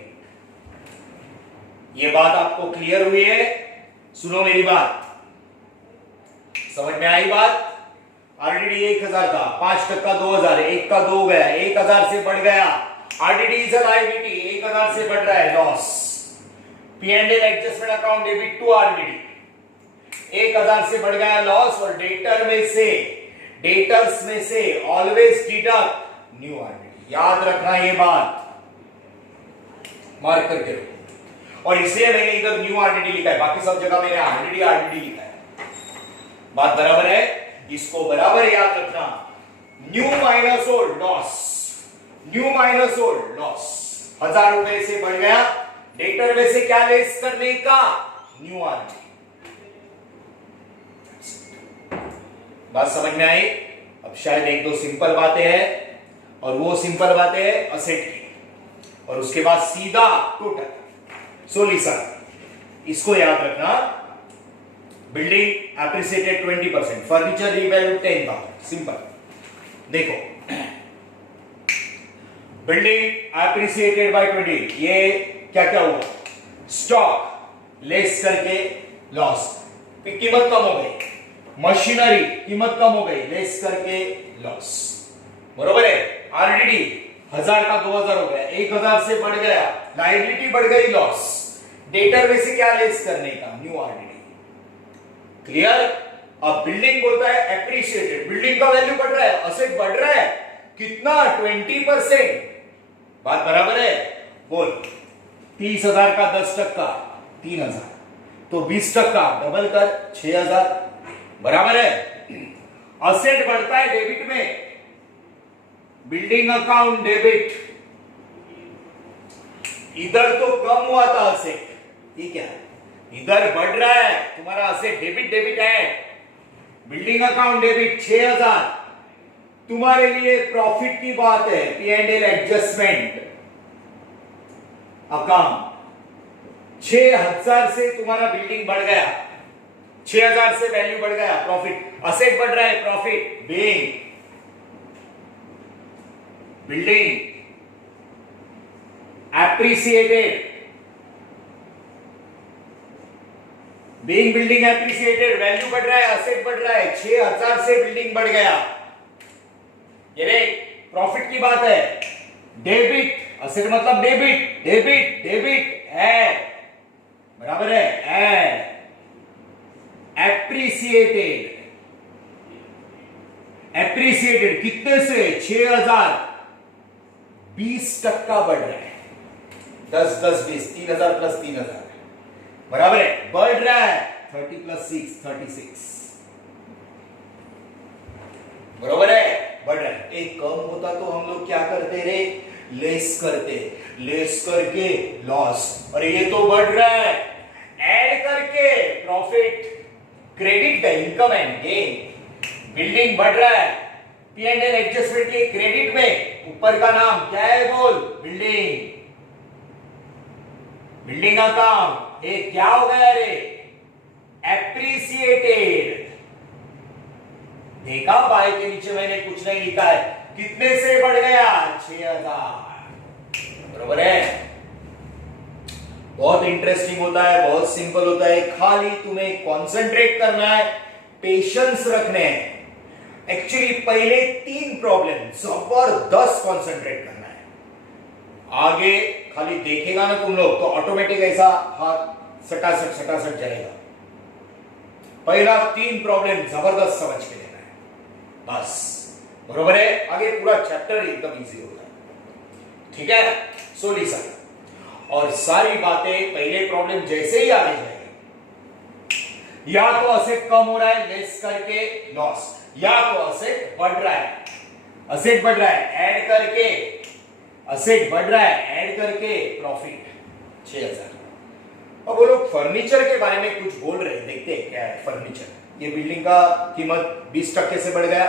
ये बात आपको क्लियर हुई है? सुनो मेरी बात, समझ में आई बात? आरडीडी 1000 का, 5% 2000, 1 का 2 गया, 1000 से बढ़ गया। आरडीडी इज अ लायबिलिटी, 1000 से बढ़ रहा है, loss. P and L adjustment account debit to RDD, 1000 से बढ़ गया, लॉस। और डेटर में से, डेटर्स में से ऑलवेज डिडक्ट न्यू आरडीडी। याद रखना ये बात, मार्क करके रखो। और इसलिए मैंने इधर न्यू आरडीडी लिखा है, बाकी सब जगह मैंने आरडीडी आरडीडी लिखा है। बात बराबर है? इसको बराबर याद रखना। New minus old, loss, new minus old, loss. 1000 रुपए से बढ़ गया, डेटर में से क्या लेस करने का, न्यू आरडीडी। बात समझ में आई? अब शायद 1-2 सिंपल बातें हैं, और वो सिंपल बातें हैं असेट की, और उसके बाद सीधा टोटल सोल्यूशन। इसको याद रखना। Building appreciated 20%, furniture revalued 10,000, simple. देखो, बिल्डिंग एप्रिसिएटेड बाय 20, ये क्या क्या हुआ, स्टॉक लेस करके लॉस, कीमत कम हो गई। मशीनरी कीमत कम हो गई, लेस करके लॉस, बरोबर है। आरडीडी 1000 का 2000 हो गया, 1000 से बढ़ गया, लायबिलिटी बढ़ गई, लॉस। डेटर में से क्या लेस करने का, न्यू आरडीडी। क्लियर? अब बिल्डिंग बोलता है एप्रिशिएटेड, बिल्डिंग का वैल्यू बढ़ रहा है, असेट बढ़ रहा है, कितना, 20%। बात बराबर है? बोल, 30,000 का 10%, 3,000, तो 20%, डबल कर 6,000, बराबर है। असेट बढ़ता है डेबिट में, बिल्डिंग अकाउंट डेबिट, इधर तो कम हुआ था असेट, ठीक है, इधर बढ़ रहा है तुम्हारा असेट, डेबिट डेबिट है, बिल्डिंग अकाउंट डेबिट 6,000। तुम्हारे लिए प्रॉफिट की बात है, P and L adjustment account, 6,000 से तुम्हारा बिल्डिंग बढ़ गया, 6000 से वैल्यू बढ़ गया, प्रॉफिट। असेट बढ़ रहा है, profit. Building appreciated, building appreciated, value बढ़ रहा है, असेट बढ़ रहा है। 6000 से बिल्डिंग बढ़ गया, ये प्रॉफिट की बात है। डेबिट, असेट मतलब डेबिट, डेबिट डेबिट ऐड, बराबर है ऐड। एप्रिसिएटेड, एप्रिसिएटेड कितने से? 6000, 20% बढ़ रहा है। 10 10 20, 3000 प्लस 3000, बराबर है, बढ़ रहा है। 30 प्लस 6, 36, बराबर है, बढ़ रहा है। एक कम होता तो हम लोग क्या करते रे? लेस करते, लेस करके लॉस। और ये तो बढ़ रहा है, ऐड करके profit, credit the income and gain. Building बढ़ रहा है, P&L एडजस्टमेंट के क्रेडिट में ऊपर का नाम क्या है? बोल, बिल्डिंग। बिल्डिंग का काम ये क्या हो गया रे? एप्रिसिएटेड। देखा बाय के नीचे मैंने कुछ नहीं लिखा है, कितने से बढ़ गया? 6000, बरोबर है। बहुत इंटरेस्टिंग होता है, बहुत सिंपल होता है, खाली तुम्हें कंसंट्रेट करना है, पेशेंस रखने हैं। एक्चुअली पहले 3 प्रॉब्लम जबरदस्त कंसंट्रेट करना है, आगे खाली देखेगा ना तुम लोग तो ऑटोमेटिक ऐसा हाथ सटासट सटासट जाएगा। पहला 3 प्रॉब्लम जबरदस्त समझ के लेना है, बस, बरोबर है। आगे पूरा चैप्टर एकदम इजी होता है, ठीक है। सॉल्यूशन और सारी बातें पहले प्रॉब्लम जैसे ही आगे जाएगी, या तो असेट कम हो रहा है लेस करके लॉस, या तो असेट बढ़ रहा है, असेट बढ़ रहा है ऐड करके, असेट बढ़ रहा है ऐड करके प्रॉफिट 6000। अब वो लोग फर्नीचर के बारे में कुछ बोल रहे हैं, देखते हैं क्या है फर्नीचर। ये बिल्डिंग का कीमत 20% से बढ़ गया,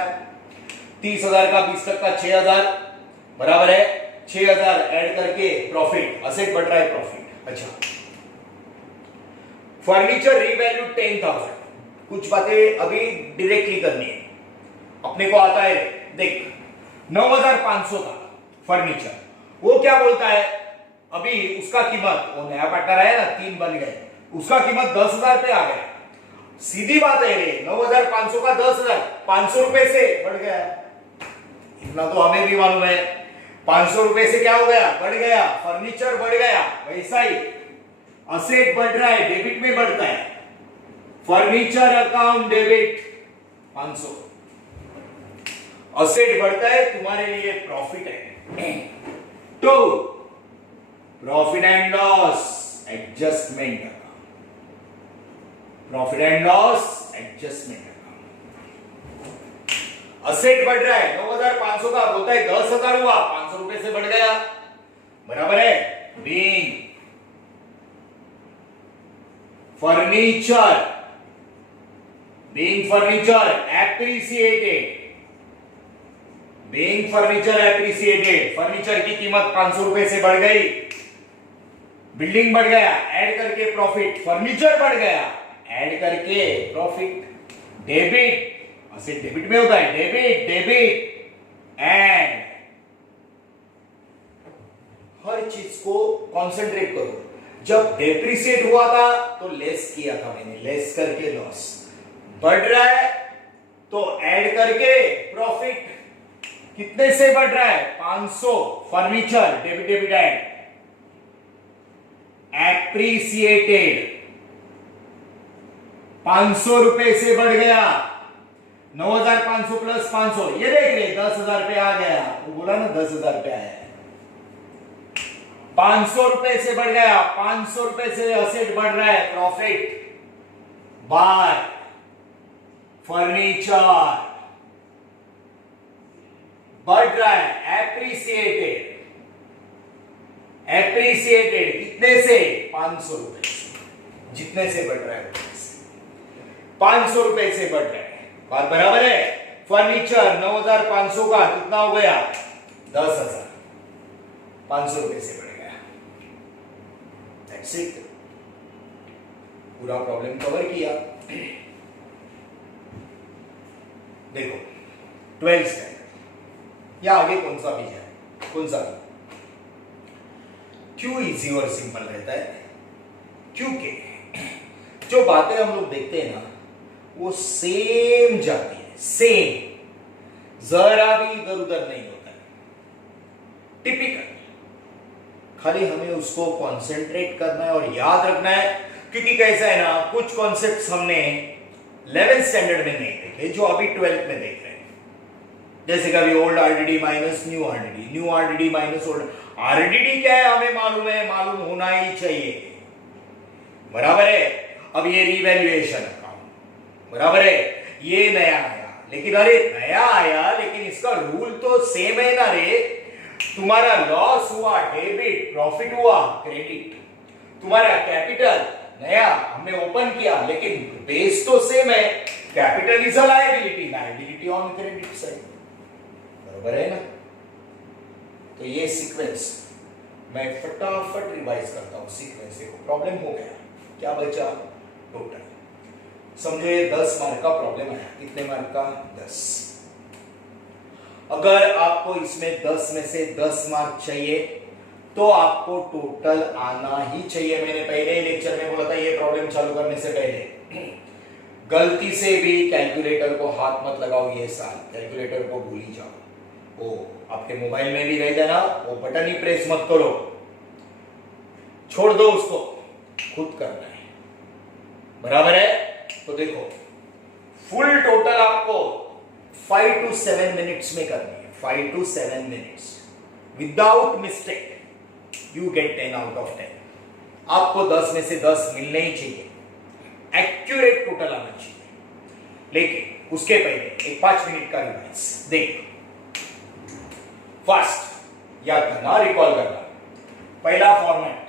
30,000 का 20%, 6000, बराबर है 6000 ऐड करके प्रॉफिट, असेट बढ़ रहा है प्रॉफिट। अच्छा, फर्नीचर रीवैल्यू 10,000। कुछ बातें अभी डायरेक्टली करनी है, अपने को आता है। देख 9,500 का फर्नीचर, वो क्या बोलता है? अभी उसका कीमत, वो नया पार्टनर है ना, 3 बन गए, उसका कीमत 10,000 पे आ गया। सीधी बात है रे, 9,500 का 10,000, 500 रुपए से बढ़ गया। इतना तो हमें भी मालूम है, 500 रुपए से क्या हो गया? बढ़ गया, फर्नीचर बढ़ गया। वैसा ही असेट बढ़ रहा है, डेबिट में बढ़ता है। फर्नीचर अकाउंट डेबिट 500, असेट बढ़ता है, तुम्हारे लिए प्रॉफिट है। तो profit and loss adjustment account, profit and loss adjustment account. Asset बढ़ रहा है, 9,500 का बोलता है 10,000 हुआ, 500 रुपए से बढ़ गया, बराबर है। Being furniture, being furniture appreciated, being furniture appreciated, furniture की कीमत 500 रुपए से बढ़ गई, बिल्डिंग बढ़ गया, ऐड करके प्रॉफिट, फर्नीचर बढ़ गया, ऐड करके प्रॉफिट। डेबिट, असेट डेबिट में होता है, डेबिट डेबिट एंड। हर चीज को कंसंट्रेट करो। जब डेप्रिसिएट हुआ था तो लेस किया था मैंने, लेस करके लॉस। बढ़ रहा है तो ऐड करके प्रॉफिट। कितने से बढ़ रहा है? 500, furniture debit debit add, appreciated 500 रुपए से बढ़ गया, 9,500 प्लस 500, ये देख रहे 10,000 पे आ गया। वो बोला ना 10,000 पे आया, 500 रुपए से बढ़ गया, 500 रुपए से असेट बढ़ रहा है, प्रॉफिट बाय फर्नीचर बढ़ रहा है, एप्रिसिएटेड, एप्रिसिएटेड कितने से? 500 रुपए से। जितने से बढ़ रहा है 500 रुपए से बढ़ रहा है, बात बराबर है। फर्नीचर 9,500 का कितना हो गया? 10,000, 500 रुपए से बढ़ गया। दैट्स इट, पूरा प्रॉब्लम कवर किया। देखो 12th स्टैंडर्ड या आगे कौन सा भी है, कौन सा भी, क्यों इजी और सिंपल रहता है? क्योंकि जो बातें हम लोग देखते हैं ना वो सेम जाती है, सेम, जरा भी इधर उधर नहीं होता है, टिपिकल। खाली हमें उसको कॉन्सेंट्रेट करना है और याद रखना है, क्योंकि कैसा है ना, कुछ कॉन्सेप्ट्स हमने 11th स्टैंडर्ड में नहीं देखे जो अभी 12th में देख रहे हैं। जैसे कभी old RDD minus new RDD, new RDD minus old RDD क्या है हमें मालूम है, मालूम होना ही चाहिए, बराबर है। अब ये रिवैल्यूएशन अकाउंट, बराबर है, ये नया आया, लेकिन अरे नया आया लेकिन इसका रूल तो सेम है ना रे। तुम्हारा लॉस हुआ डेबिट, प्रॉफिट हुआ क्रेडिट, तुम्हारा कैपिटल नया हमने ओपन किया लेकिन बेस तो सेम है, capital is a liability, liability on credit side, बराबर है ना। तो ये सीक्वेंस मैं फटाफट रिवाइज करता हूं, सीक्वेंस को प्रॉब्लम हो गया, क्या बचा टोटल, समझो ये 10 मार्क का प्रॉब्लम है, कितने मार्क का? 10। अगर आपको इसमें 10 में से 10 मार्क चाहिए तो आपको टोटल आना ही चाहिए। मैंने पहले ही लेक्चर में बोला था ये प्रॉब्लम चालू करने से पहले गलती से भी कैलकुलेटर को हाथ मत लगाओ, ये साल कैलकुलेटर को भूल ही जाओ, वो आपके मोबाइल में भी रहेगा ना, वो बटन ही प्रेस मत करो, छोड़ दो उसको, खुद करना है, बराबर है। तो देखो फुल टोटल आपको 5 to 7 मिनट्स में करनी है, 5 to 7 minutes without mistake, you get 10 out of 10। आपको 10 में से 10 मिलने ही चाहिए, एक्यूरेट टोटल आना चाहिए। लेकिन उसके पहले एक 5 मिनट का रिवाइज देख, फास्ट याद करना, रिकॉल करना। पहला फॉर्मेट,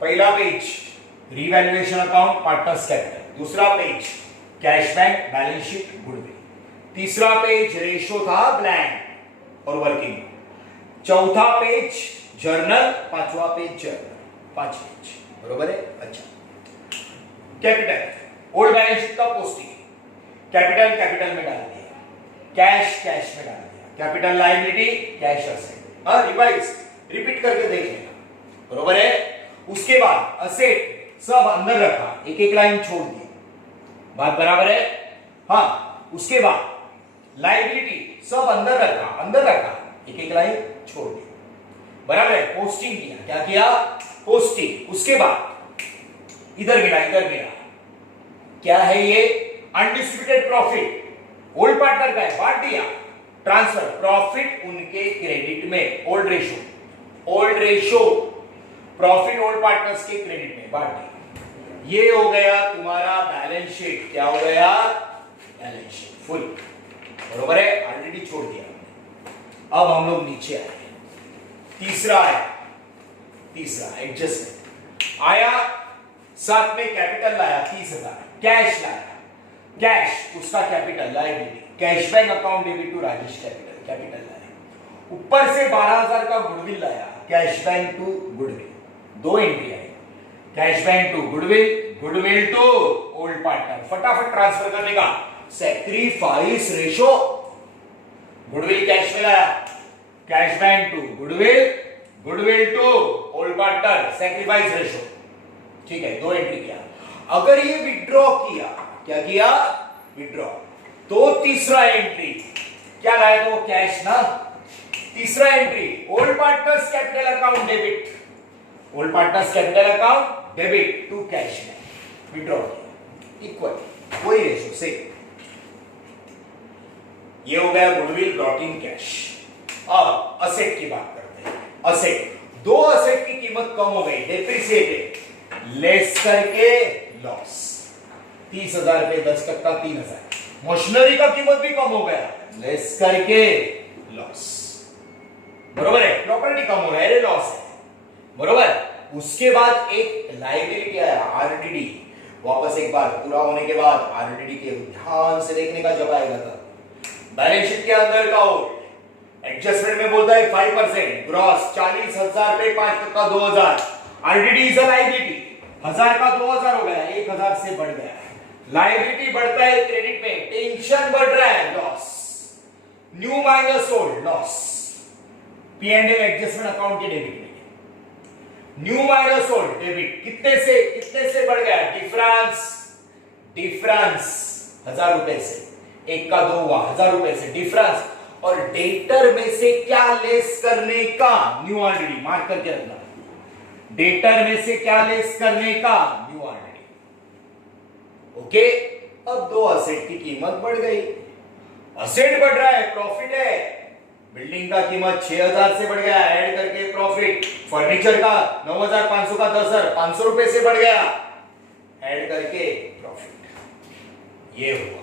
पहला page revaluation account partners capital, दूसरा page cash bank balance sheet goodwill, तीसरा पेज रेशो था ब्लैंक और वर्किंग, चौथा पेज जर्नल, पांचवा पेज जर्नल, 5 पेज, बरोबर है। अच्छा, कैपिटल ओल्ड बैलेंस शीट का पोस्टिंग, कैपिटल कैपिटल में डाल दिया, कैश कैश में डाल दिया, कैपिटल लायबिलिटी कैश असेट। हाँ रिवाइज रिपीट करके देख लेना, बरोबर है। उसके बाद असेट सब अंदर रखा, एक एक लाइन छोड़ दी, बात बराबर है। हाँ उसके बाद लायबिलिटी सब अंदर रखा, एक एक लाइन छोड़ दी, बराबर है। पोस्टिंग किया, क्या किया? पोस्टिंग। उसके बाद इधर मिला, क्या है ये? अनडिस्ट्रीब्यूटेड प्रॉफिट, ओल्ड पार्टनर का है, बांट दिया, ट्रांसफर प्रॉफिट उनके क्रेडिट में, old ratio profit old partners के क्रेडिट में बांट दिया। ये हो गया तुम्हारा बैलेंस शीट, क्या हो गया? बैलेंस शीट फुल, बरोबर है, ऑलरेडी छोड़ दिया। अब हम लोग नीचे आए, तीसरा एडजस्टमेंट आया, साथ में कैपिटल लाया 30,000, कैश लाया, कैश उसका capital liability, cash bank account debit to Rajesh capital लाया, ऊपर से 12,000 का गुडविल लाया, cash bank to goodwill, 2 entry आई, cash bank to goodwill to old partner, फटाफट ट्रांसफर करने का, सैक्रिफाइस रेशो, गुडविल कैश में लाया, cash bank to goodwill to old partner, sacrifice ratio, ठीक है, 2 एंट्री किया। अगर ये विड्रॉ किया, क्या किया? विड्रॉ, तो तीसरा एंट्री क्या लाया? तो कैश ना, तीसरा entry old partners capital account debit, old partners capital account debit to cash में विड्रॉ किया, इक्वल वही रेशो से। ये हो गया गुडविल ब्रॉट इन कैश। अब असेट की बात करते हैं। असेट, 2 असेट की कीमत कम हो गई, डेप्रिसिएटेड, लेस करके लॉस, 30,000 पे 10% 3,000। मशीनरी का कीमत भी कम हो गया, लेस करके लॉस, बरोबर है। प्रॉपर्टी कम हो रहा है, लॉस है, बरोबर। उसके बाद एक लायबिलिटी आया, आरडीडी। वापस एक बार पूरा होने के बाद आरडीडी के ध्यान से देखने का जब आएगा तब बैलेंस शीट के अंदर का ओल्ड एडजस्टमेंट में बोलता है 5% ग्रॉस, 40,000 पे 5% 2,000, आरडीडी इज अ लायबिलिटी, 1000 का 2000 हो गया, 1000 से बढ़ गया, लायबिलिटी बढ़ता है क्रेडिट में, टेंशन बढ़ रहा है, loss, new minus old loss, P&L adjustment account के डेबिट में न्यू माइनस ओल्ड डेबिट कितने से बढ़ गया, डिफरेंस 1000 रुपए से, एक का दो हुआ 1000 रुपए से डिफरेंस, और डेटर में से क्या लेस करने का, न्यू ऑलरेडी मार्क करके रखना, डेटर में से क्या लेस करने का, न्यू ऑलरेडी। ओके, अब दो असेट की कीमत बढ़ गई, असेट बढ़ रहा है, प्रॉफिट है, बिल्डिंग का कीमत 6000 से बढ़ गया, ऐड करके प्रॉफिट, फर्नीचर का 9500 का 10,500 रुपए से बढ़ गया, ऐड करके प्रॉफिट, ये हुआ।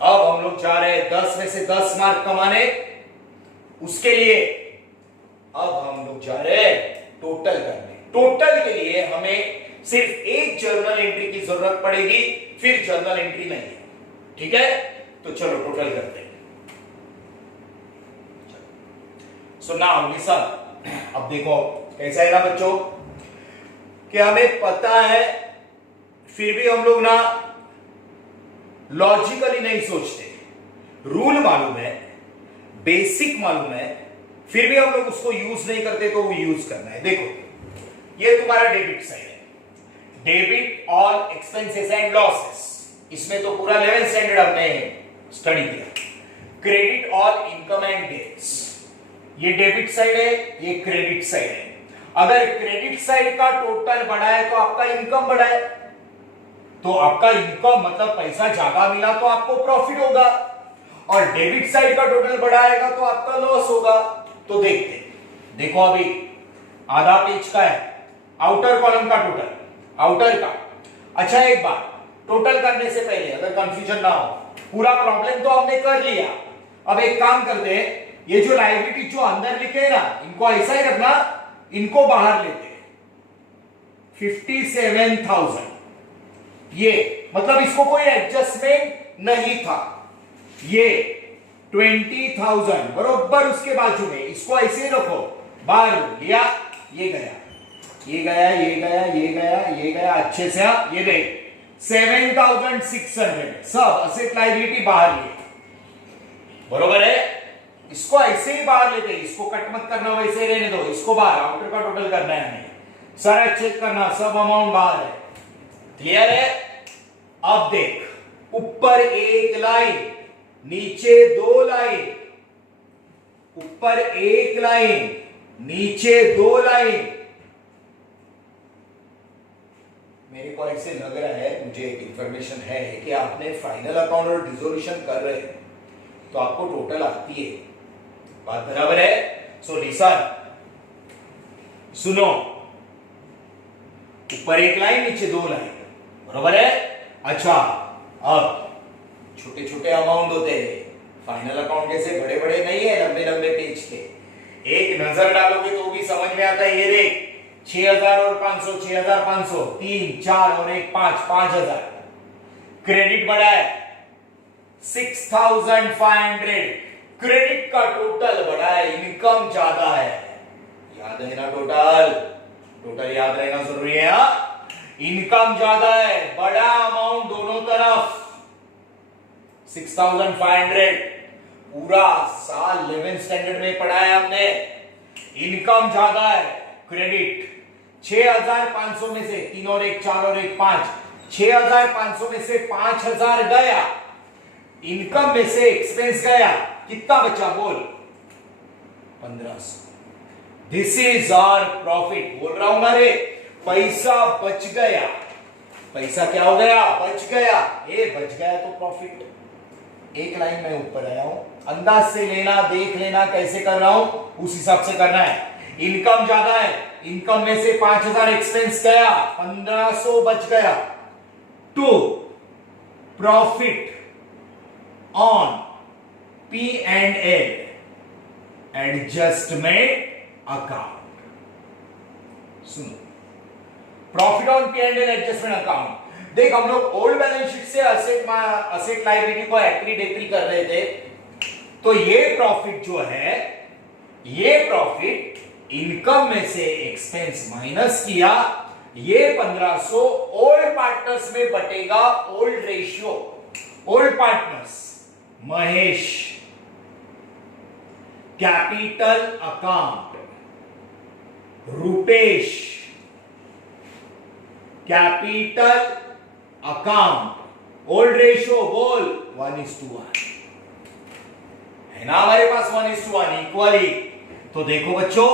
अब हम लोग जा रहे हैं 10 में से 10 मार्क कमाने, उसके लिए अब हम लोग जा रहे हैं टोटल करने। टोटल के लिए हमें सिर्फ एक जर्नल एंट्री की जरूरत पड़ेगी, फिर जर्नल एंट्री नहीं है, ठीक है? तो चलो टोटल करते हैं। सो नाउ लिसन, अब देखो कैसा है ना बच्चों, कि हमें पता है फिर भी हम लोग ना लॉजिकली नहीं सोचते, रूल मालूम है, बेसिक मालूम है, फिर भी हम लोग उसको यूज नहीं करते, तो वो यूज करना है। देखो ये तुम्हारा डेबिट साइड है, debit all expenses and losses, इसमें तो पूरा 11th स्टैंडर्ड हमने स्टडी किया। Credit all income and gains, ये डेबिट साइड है, ये क्रेडिट साइड है। अगर क्रेडिट साइड का टोटल बढ़ा है तो आपका इनकम बढ़ा है, तो आपका इनकम मतलब पैसा ज्यादा मिला तो आपको प्रॉफिट होगा, और डेबिट साइड का टोटल बढ़ाएगा तो आपका लॉस होगा। तो देखो अभी आधा पेज का है, आउटर कॉलम का टोटल, आउटर का। अच्छा एक बात, टोटल करने से पहले अगर कंफ्यूजन ना हो, पूरा प्रॉब्लम तो हमने कर लिया, अब एक काम करते हैं, ये जो लायबिलिटी जो अंदर लिखे है ना, इनको ऐसा ही रखना, इनको बाहर लेते हैं। 57,000, ये मतलब इसको कोई एडजस्टमेंट नहीं था, ये 20,000 बरोबर उसके बाजू में, इसको ऐसे ही रखो, बाहर लिया, ये गया, ये गया, ये गया, ये गया, ये गया, अच्छे से ये देख 7,600 सब असेट लायबिलिटी बाहर लिए, बरोबर है? इसको ऐसे ही बाहर लेते, इसको कट मत करना, वैसे रहने दो, इसको बाहर, आउटर का टोटल करना है हमें, सारा चेक करना, सब अमाउंट बाहर है, क्लियर है? अब देख, ऊपर एक लाइन, नीचे दो लाइन, ऊपर एक लाइन, नीचे दो लाइन। मेरे को ऐसे लग रहा है, मुझे एक इंफॉर्मेशन है कि आपने फाइनल अकाउंट और डिसोल्यूशन कर रहे हैं, तो आपको टोटल आती है, बात बराबर है? सो लिसन, सुनो, ऊपर एक लाइन, नीचे दो लाइन, बराबर है? अच्छा, अब छोटे छोटे अमाउंट होते हैं, फाइनल अकाउंट जैसे बड़े बड़े नहीं है, लंबे लंबे पेज के, एक नजर डालोगे तो भी समझ में आता है। ये देख 6,000 और 500, 6,500, 3, 4 और 1, 5, 5,000। क्रेडिट बढ़ा है 6,500, क्रेडिट का टोटल बढ़ा है, इनकम ज्यादा है, याद है ना? टोटल टोटल याद रहना जरूरी है। इनकम ज्यादा है, बड़ा अमाउंट दोनों तरफ, 6,500, पूरा साल 11th स्टैंडर्ड में पढ़ाया हमने। इनकम ज्यादा है, क्रेडिट 6,500 में से 3 और 1 4 और 1 5, 6,500 में से 5,000 गया, इनकम में से एक्सपेंस गया, कितना बचा बोल? 1,500। दिस इज आवर प्रॉफिट, बोल रहा हूं ना रे, पैसा बच गया, पैसा क्या हो गया? बच गया, ये बच गया तो प्रॉफिट। एक लाइन में ऊपर आया हूं, अंदाज से लेना, देख लेना कैसे कर रहा हूं, उस हिसाब से करना है। इनकम ज्यादा है, इनकम में से 5,000 एक्सपेंस गया, 1,500 बच गया। To profit on P&L adjustment account. सुनो, profit on P&L adjustment account, देख हम लोग ओल्ड बैलेंस शीट से असेट लायबिलिटी को एक्री डेक्री कर रहे थे, तो ये प्रॉफिट जो है, ये प्रॉफिट इनकम में से एक्सपेंस माइनस किया, ये 1,500 ओल्ड पार्टनर्स में बटेगा। Old ratio, old partners Mahesh, capital account, Rupesh capital account, old ratio बोल 1:1 है ना हमारे पास, 1:1 इक्वली। तो देखो बच्चों,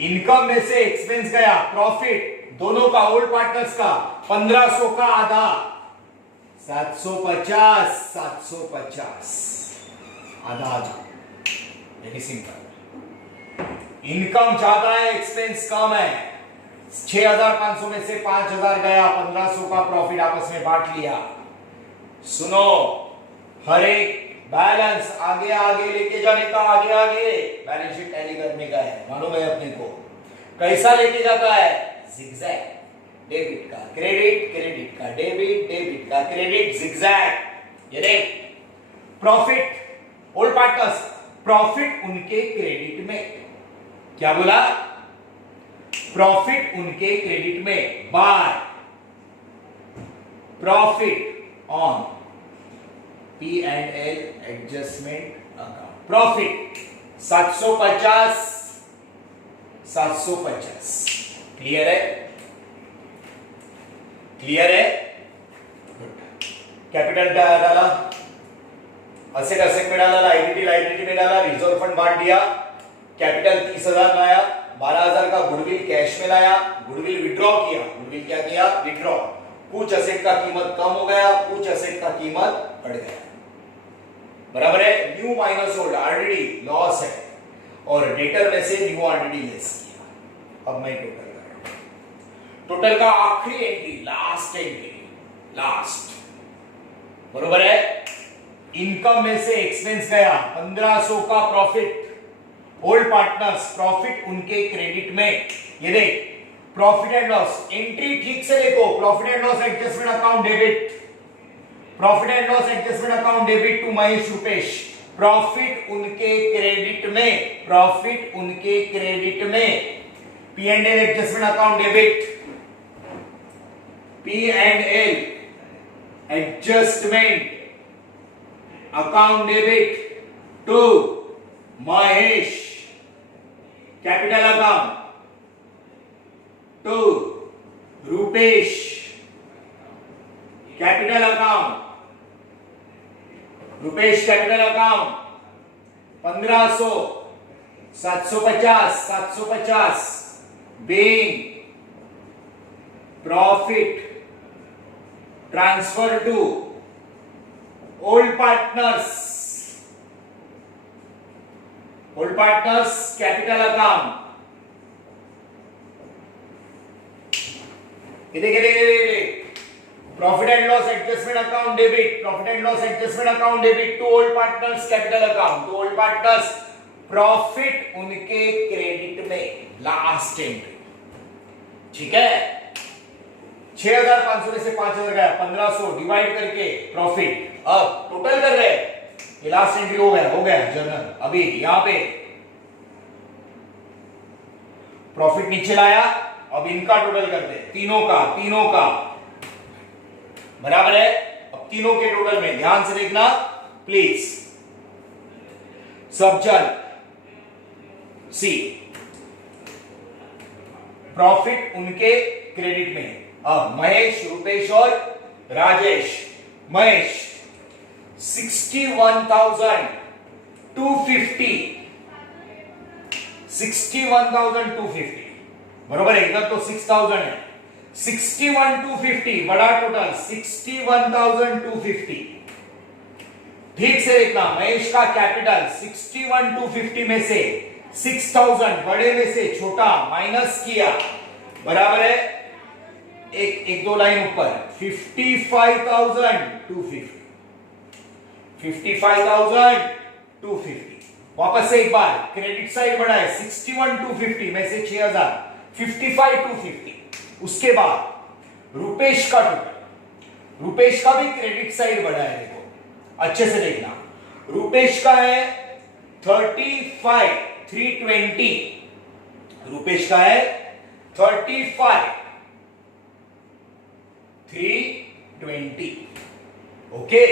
इनकम में से एक्सपेंस गया, प्रॉफिट दोनों का, ओल्ड पार्टनर्स का 1500 का आधा 750, 750 आधा आधा, वेरी सिंपल। इनकम ज्यादा है, एक्सपेंस कम है, 6500 में से 5000 गया, 1500 का प्रॉफिट आपस में बांट लिया। सुनो, हर एक बैलेंस आगे आगे लेके जाने का, आगे आगे बैलेंस शीट टैली करने का है, मालूम है अपने को। कैसा लेके जाता है? जिगजैग, डेबिट का क्रेडिट, क्रेडिट का डेबिट, डेबिट का क्रेडिट, जिगजैग। ये देख, प्रॉफिट ओल्ड पार्टनर्स, प्रॉफिट उनके क्रेडिट में, क्या बोला? प्रॉफिट उनके क्रेडिट में, by profit on P&L adjustment account. Profit 750, 750। Clear है? क्लियर है? कैपिटल डाला, असेट असेट में डाला, लायबिलिटी लायबिलिटी में डाला, रिजर्व फंड बांट दिया, कैपिटल 30,000 लाया, 12,000 का गुडविल कैश में लाया, गुडविल विड्रॉ किया, गुडविल क्या किया? विड्रॉ। कुछ असेट का कीमत कम हो गया, कुछ असेट का कीमत बढ़ गया, बराबर है। New minus old, already loss है, और डेटर में से न्यू ऑलरेडी लेस किया। अब मैं टोटल कर रहा हूं, टोटल का आखिरी एंट्री, लास्ट एंट्री, लास्ट, बरोबर है। इनकम में से एक्सपेंस गया, 1500 का प्रॉफिट, ओल्ड पार्टनर्स, प्रॉफिट उनके क्रेडिट में। ये देख, प्रॉफिट एंड लॉस एंट्री ठीक से देखो, profit and loss adjustment account debit, profit and loss adjustment account debit to Mahesh Rupesh, profit उनके क्रेडिट में, प्रॉफिट उनके क्रेडिट में। P&L adjustment account debit, P&L adjustment account debit to Mahesh, capital account to Rupesh, capital account, Rupesh capital account 1500, 750, 750 being profit transfer to old partners, old partners capital account। Profit and loss adjustment account debit, profit and loss adjustment account debit to old partners capital account, to old partners, profit उनके credit में, last entry. ठीक है, 6500 में से 5000 गया, 1500 divide करके profit. अब total कर रहे हैं, ये लास्ट एंट्री हो गया जर्नल। अभी यहां पे प्रॉफिट नीचे लाया, अब इनका टोटल करते हैं, तीनों का बराबर है। अब तीनों के टोटल में ध्यान से देखना प्लीज। सबजल सी, प्रॉफिट उनके क्रेडिट में। अब महेश, रुपेश और राजेश। महेश 61,250, 61,250 बरोबर है। इधर तो 6000 है, 61,250 बड़ा टोटल 61,250। ठीक से देखना, महेश का कैपिटल 61,250 में से 6000 बड़े में से छोटा माइनस किया, बराबर है एक दो लाइन ऊपर 55,250, 55,250। वापस से एक बार क्रेडिट साइड बढ़ा है, 61,250 में से 6000, 55,250। उसके बाद रुपेश का टोटल, रुपेश का भी क्रेडिट साइड बढ़ा है, देखो अच्छे से देखना। रुपेश का है 35,320, रुपेश का है 35,320। ओके,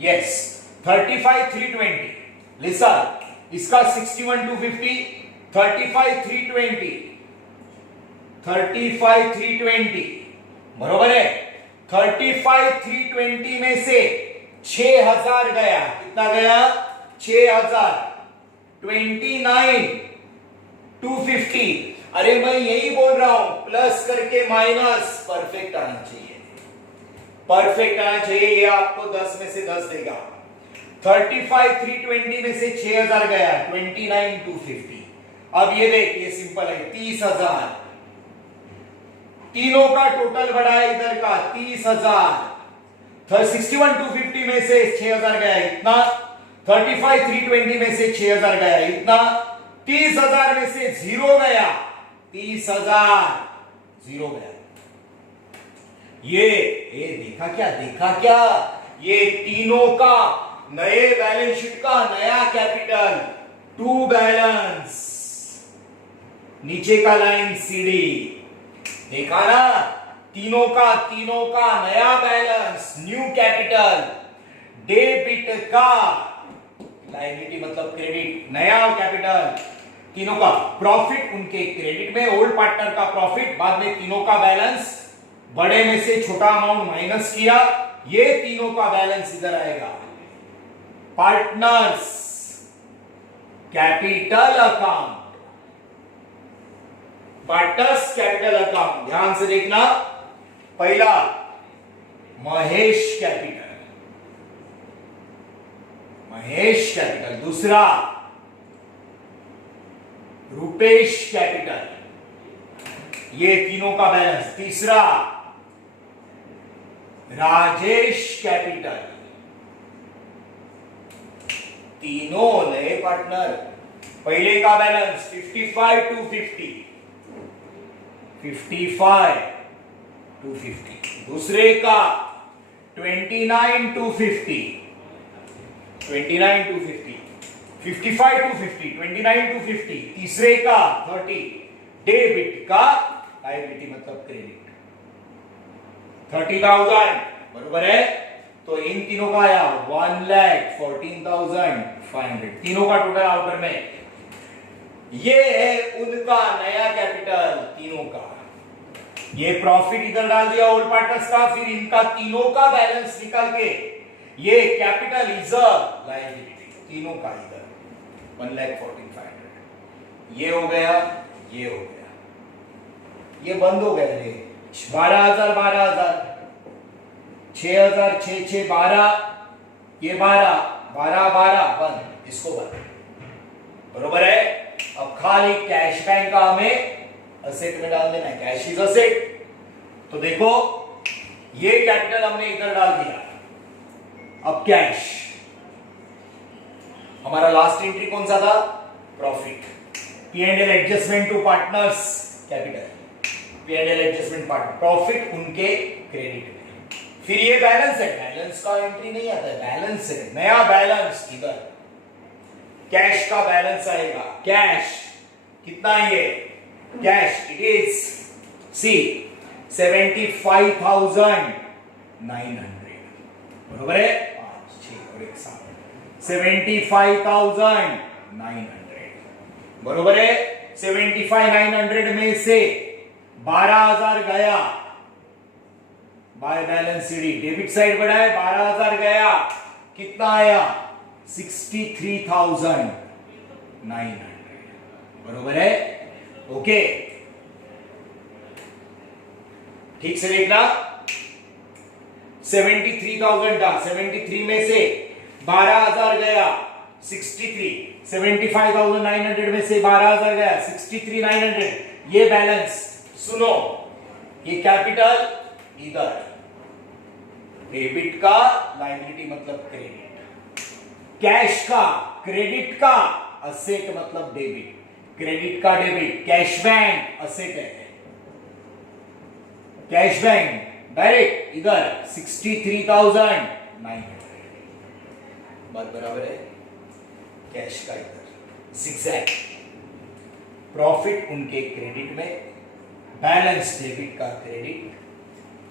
यस 35,320 लिसन, इसका 61,250, 35,320 बरोबर है। 35,320 में से 6,000 गया, कितना गया? 6,000। 29,250, अरे मैं यही बोल रहा हूं, प्लस करके माइनस, परफेक्ट आना चाहिए, परफेक्ट आना चाहिए। ये आपको 10 में से 10 देगा। 35,320 में से 6,000 गया, 29,250। अब ये देख, ये सिंपल है, 30,000। तीनों का टोटल बढ़ा है इधर का 30,000। 61,250 में से 6,000 गया, इतना। 35,320 में से 6,000 गया, इतना। 30,000 में से 0 गया, 30,000 0 गया। ये देखा क्या, देखा क्या? ये तीनों का नए बैलेंस शीट का नया कैपिटल, टू बैलेंस, नीचे का लाइन सीडी, देखा ना? तीनों का नया बैलेंस, न्यू कैपिटल, डेबिट का, लायबिलिटी मतलब क्रेडिट, नया कैपिटल, तीनों का प्रॉफिट उनके क्रेडिट में, ओल्ड पार्टनर का प्रॉफिट, बाद में तीनों का बैलेंस, बड़े में से छोटा अमाउंट माइनस किया, ये तीनों का बैलेंस इधर आएगा। Partners capital account, partners capital account, ध्यान से देखना। पहला महेश कैपिटल, महेश कैपिटल। दूसरा रुपेश कैपिटल, ये तीनों का बैलेंस। तीसरा राजेश कैपिटल, तीनों नए पार्टनर, पहले का बैलेंस 55,250, 55,250। दूसरे का 29,250, 29,250, 55,250, 29,250। तीसरे का 30, डेबिट का, लायबिलिटी मतलब क्रेडिट, 30,000 बरोबर है। तो इन तीनों का आया 1,14,500, तीनों का टोटल आउटर में। ये है उनका नया कैपिटल, तीनों का। ये प्रॉफिट इधर डाल दिया ओल्ड पार्टनर्स का, फिर इनका तीनों का बैलेंस निकाल के ये कैपिटल इज अ लायबिलिटी, तीनों का इधर 1,14,500। ये हो गया, ये हो गया, ये बंद हो गया रे। 12,000 12,000, 6,000 6 12, ये 12 12 12 बंद, इसको बंद, बरोबर है। अब खाली कैश बैंक का हमें असेट में डाल देना है, कैश इज असेट। तो देखो ये कैपिटल हमने इधर डाल दिया। अब कैश, हमारा लास्ट एंट्री कौन सा था? Profit, P&L adjustment to partners capital, P&L adjustment partner, profit उनके क्रेडिट में। फिर ये बैलेंस है, बैलेंस का एंट्री नहीं आता है, बैलेंस है, नया बैलेंस इधर कैश का बैलेंस आएगा। कैश कितना है ये? कैश इट इज सी 75,900, बरोबर है। 5 6 और एक साथ 75,900, बरोबर है। 75,900 में से 12,000 गया, by balance CD, debit side बढ़ा है, 12,000 गया, कितना आया? 63,900, बरोबर है। ओके, ठीक से देखना। 73,000 था, 73 में से 12,000 गया, 63, 75,900 में से 12,000 गया, 63,900। ये बैलेंस सुनो, ये कैपिटल इधर, डेबिट का, लायबिलिटी मतलब क्रेडिट, कैश का, क्रेडिट का, असेट मतलब डेबिट, क्रेडिट का डेबिट, कैश बैंक असेट है, कैश बैंक डायरेक्ट इधर 63,900, बात बराबर है। कैश का इधर zigzag, प्रॉफिट उनके क्रेडिट में, बैलेंस डेबिट का क्रेडिट,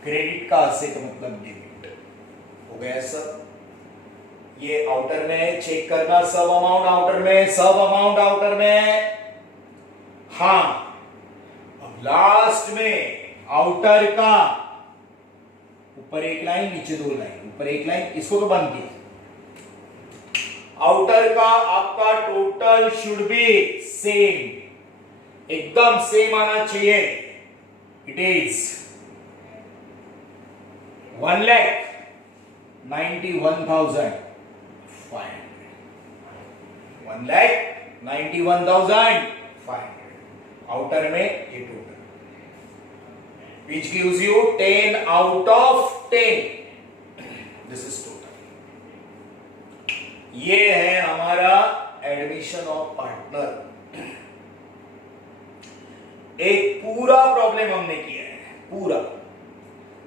क्रेडिट का असेट मतलब डेबिट, हो गया सब। ये आउटर में चेक करना, सब अमाउंट आउटर में, सब अमाउंट आउटर में। हाँ, अब लास्ट में आउटर का ऊपर एक लाइन, नीचे 2 लाइन, ऊपर एक लाइन, इसको तो बंद किया। आउटर का आपका टोटल शुड बी सेम, एकदम सेम आना चाहिए। इट इज 1,91,500, 1,91,500 आउटर में ये total, which gives you 10 out of 10. This is total. ये है हमारा एडमिशन ऑफ पार्टनर। एक पूरा प्रॉब्लम हमने किया है, पूरा।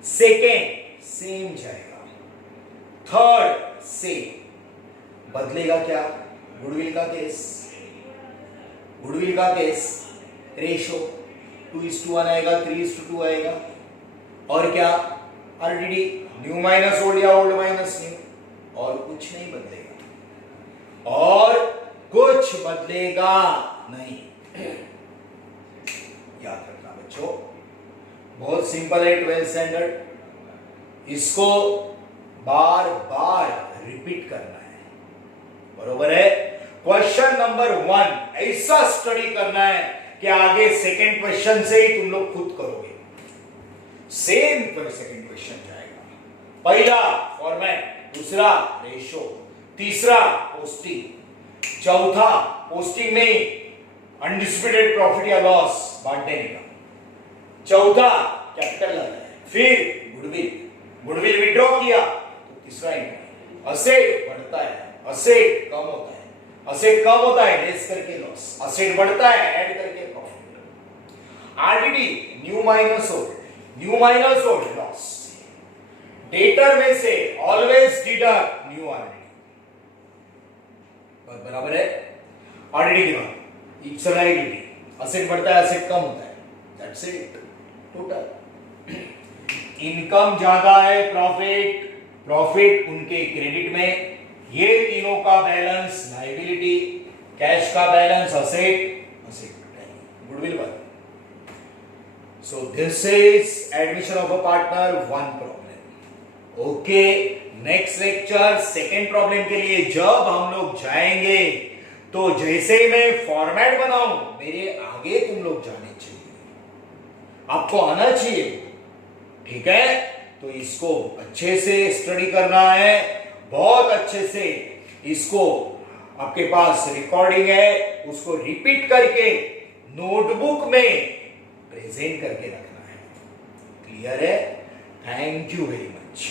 सेकेंड सेम जाएगा, थर्ड सेम। बदलेगा क्या? गुडविल का केस, गुडविल का केस रेशो 2:1 आएगा, 3:2 आएगा। और क्या? आरडीडी, न्यू माइनस ओल्ड या ओल्ड माइनस न्यू, और कुछ नहीं बदलेगा, और कुछ बदलेगा नहीं। याद रखना बच्चों, बहुत सिंपल है 12th स्टैंडर्ड। इसको बार बार रिपीट करना है, बरोबर है। क्वेश्चन नंबर 1 ऐसा स्टडी करना है कि आगे सेकंड क्वेश्चन से ही तुम लोग खुद करोगे। सेम सेकंड क्वेश्चन जाएगा, पहला फॉर्मेट, दूसरा रेशो, तीसरा पोस्टिंग, चौथा पोस्टिंग में अनडिस्प्यूटेड प्रॉफिट या लॉस बांट देने का, चौथा कैपिटल लाना है, फिर गुडविल, गुडविल विड्रॉ किया तो तीसरा इनकम। असेट बढ़ता है, असेट कम होता है, असेट कम होता है लेस करके लॉस, असेट बढ़ता है ऐड करके profit. RDD new minus old, new minus old loss. Debtor में से ऑलवेज डिडक्ट न्यू आरडीडी, बराबर है। आरडीडी के बाद इप्सिलाइडिटी, असेट बढ़ता है असेट कम होता है, दैट्स इट टोटल। इनकम ज्यादा है, प्रॉफिट, प्रॉफिट उनके क्रेडिट में, ये तीनों का बैलेंस लायबिलिटी, कैश का balance asset, asset goodwill one. So this is admission of a partner 1 problem. Okay, next lecture second problem के लिए जब हम लोग जाएंगे तो जैसे मैं फॉर्मेट बनाऊं मेरे आगे तुम लोग जाने चाहिए, आपको आना चाहिए, ठीक है। तो इसको अच्छे से स्टडी करना है, बहुत अच्छे से। इसको आपके पास रिकॉर्डिंग है, उसको रिपीट करके नोटबुक में प्रेजेंट करके रखना है। क्लियर है? Thank you very much.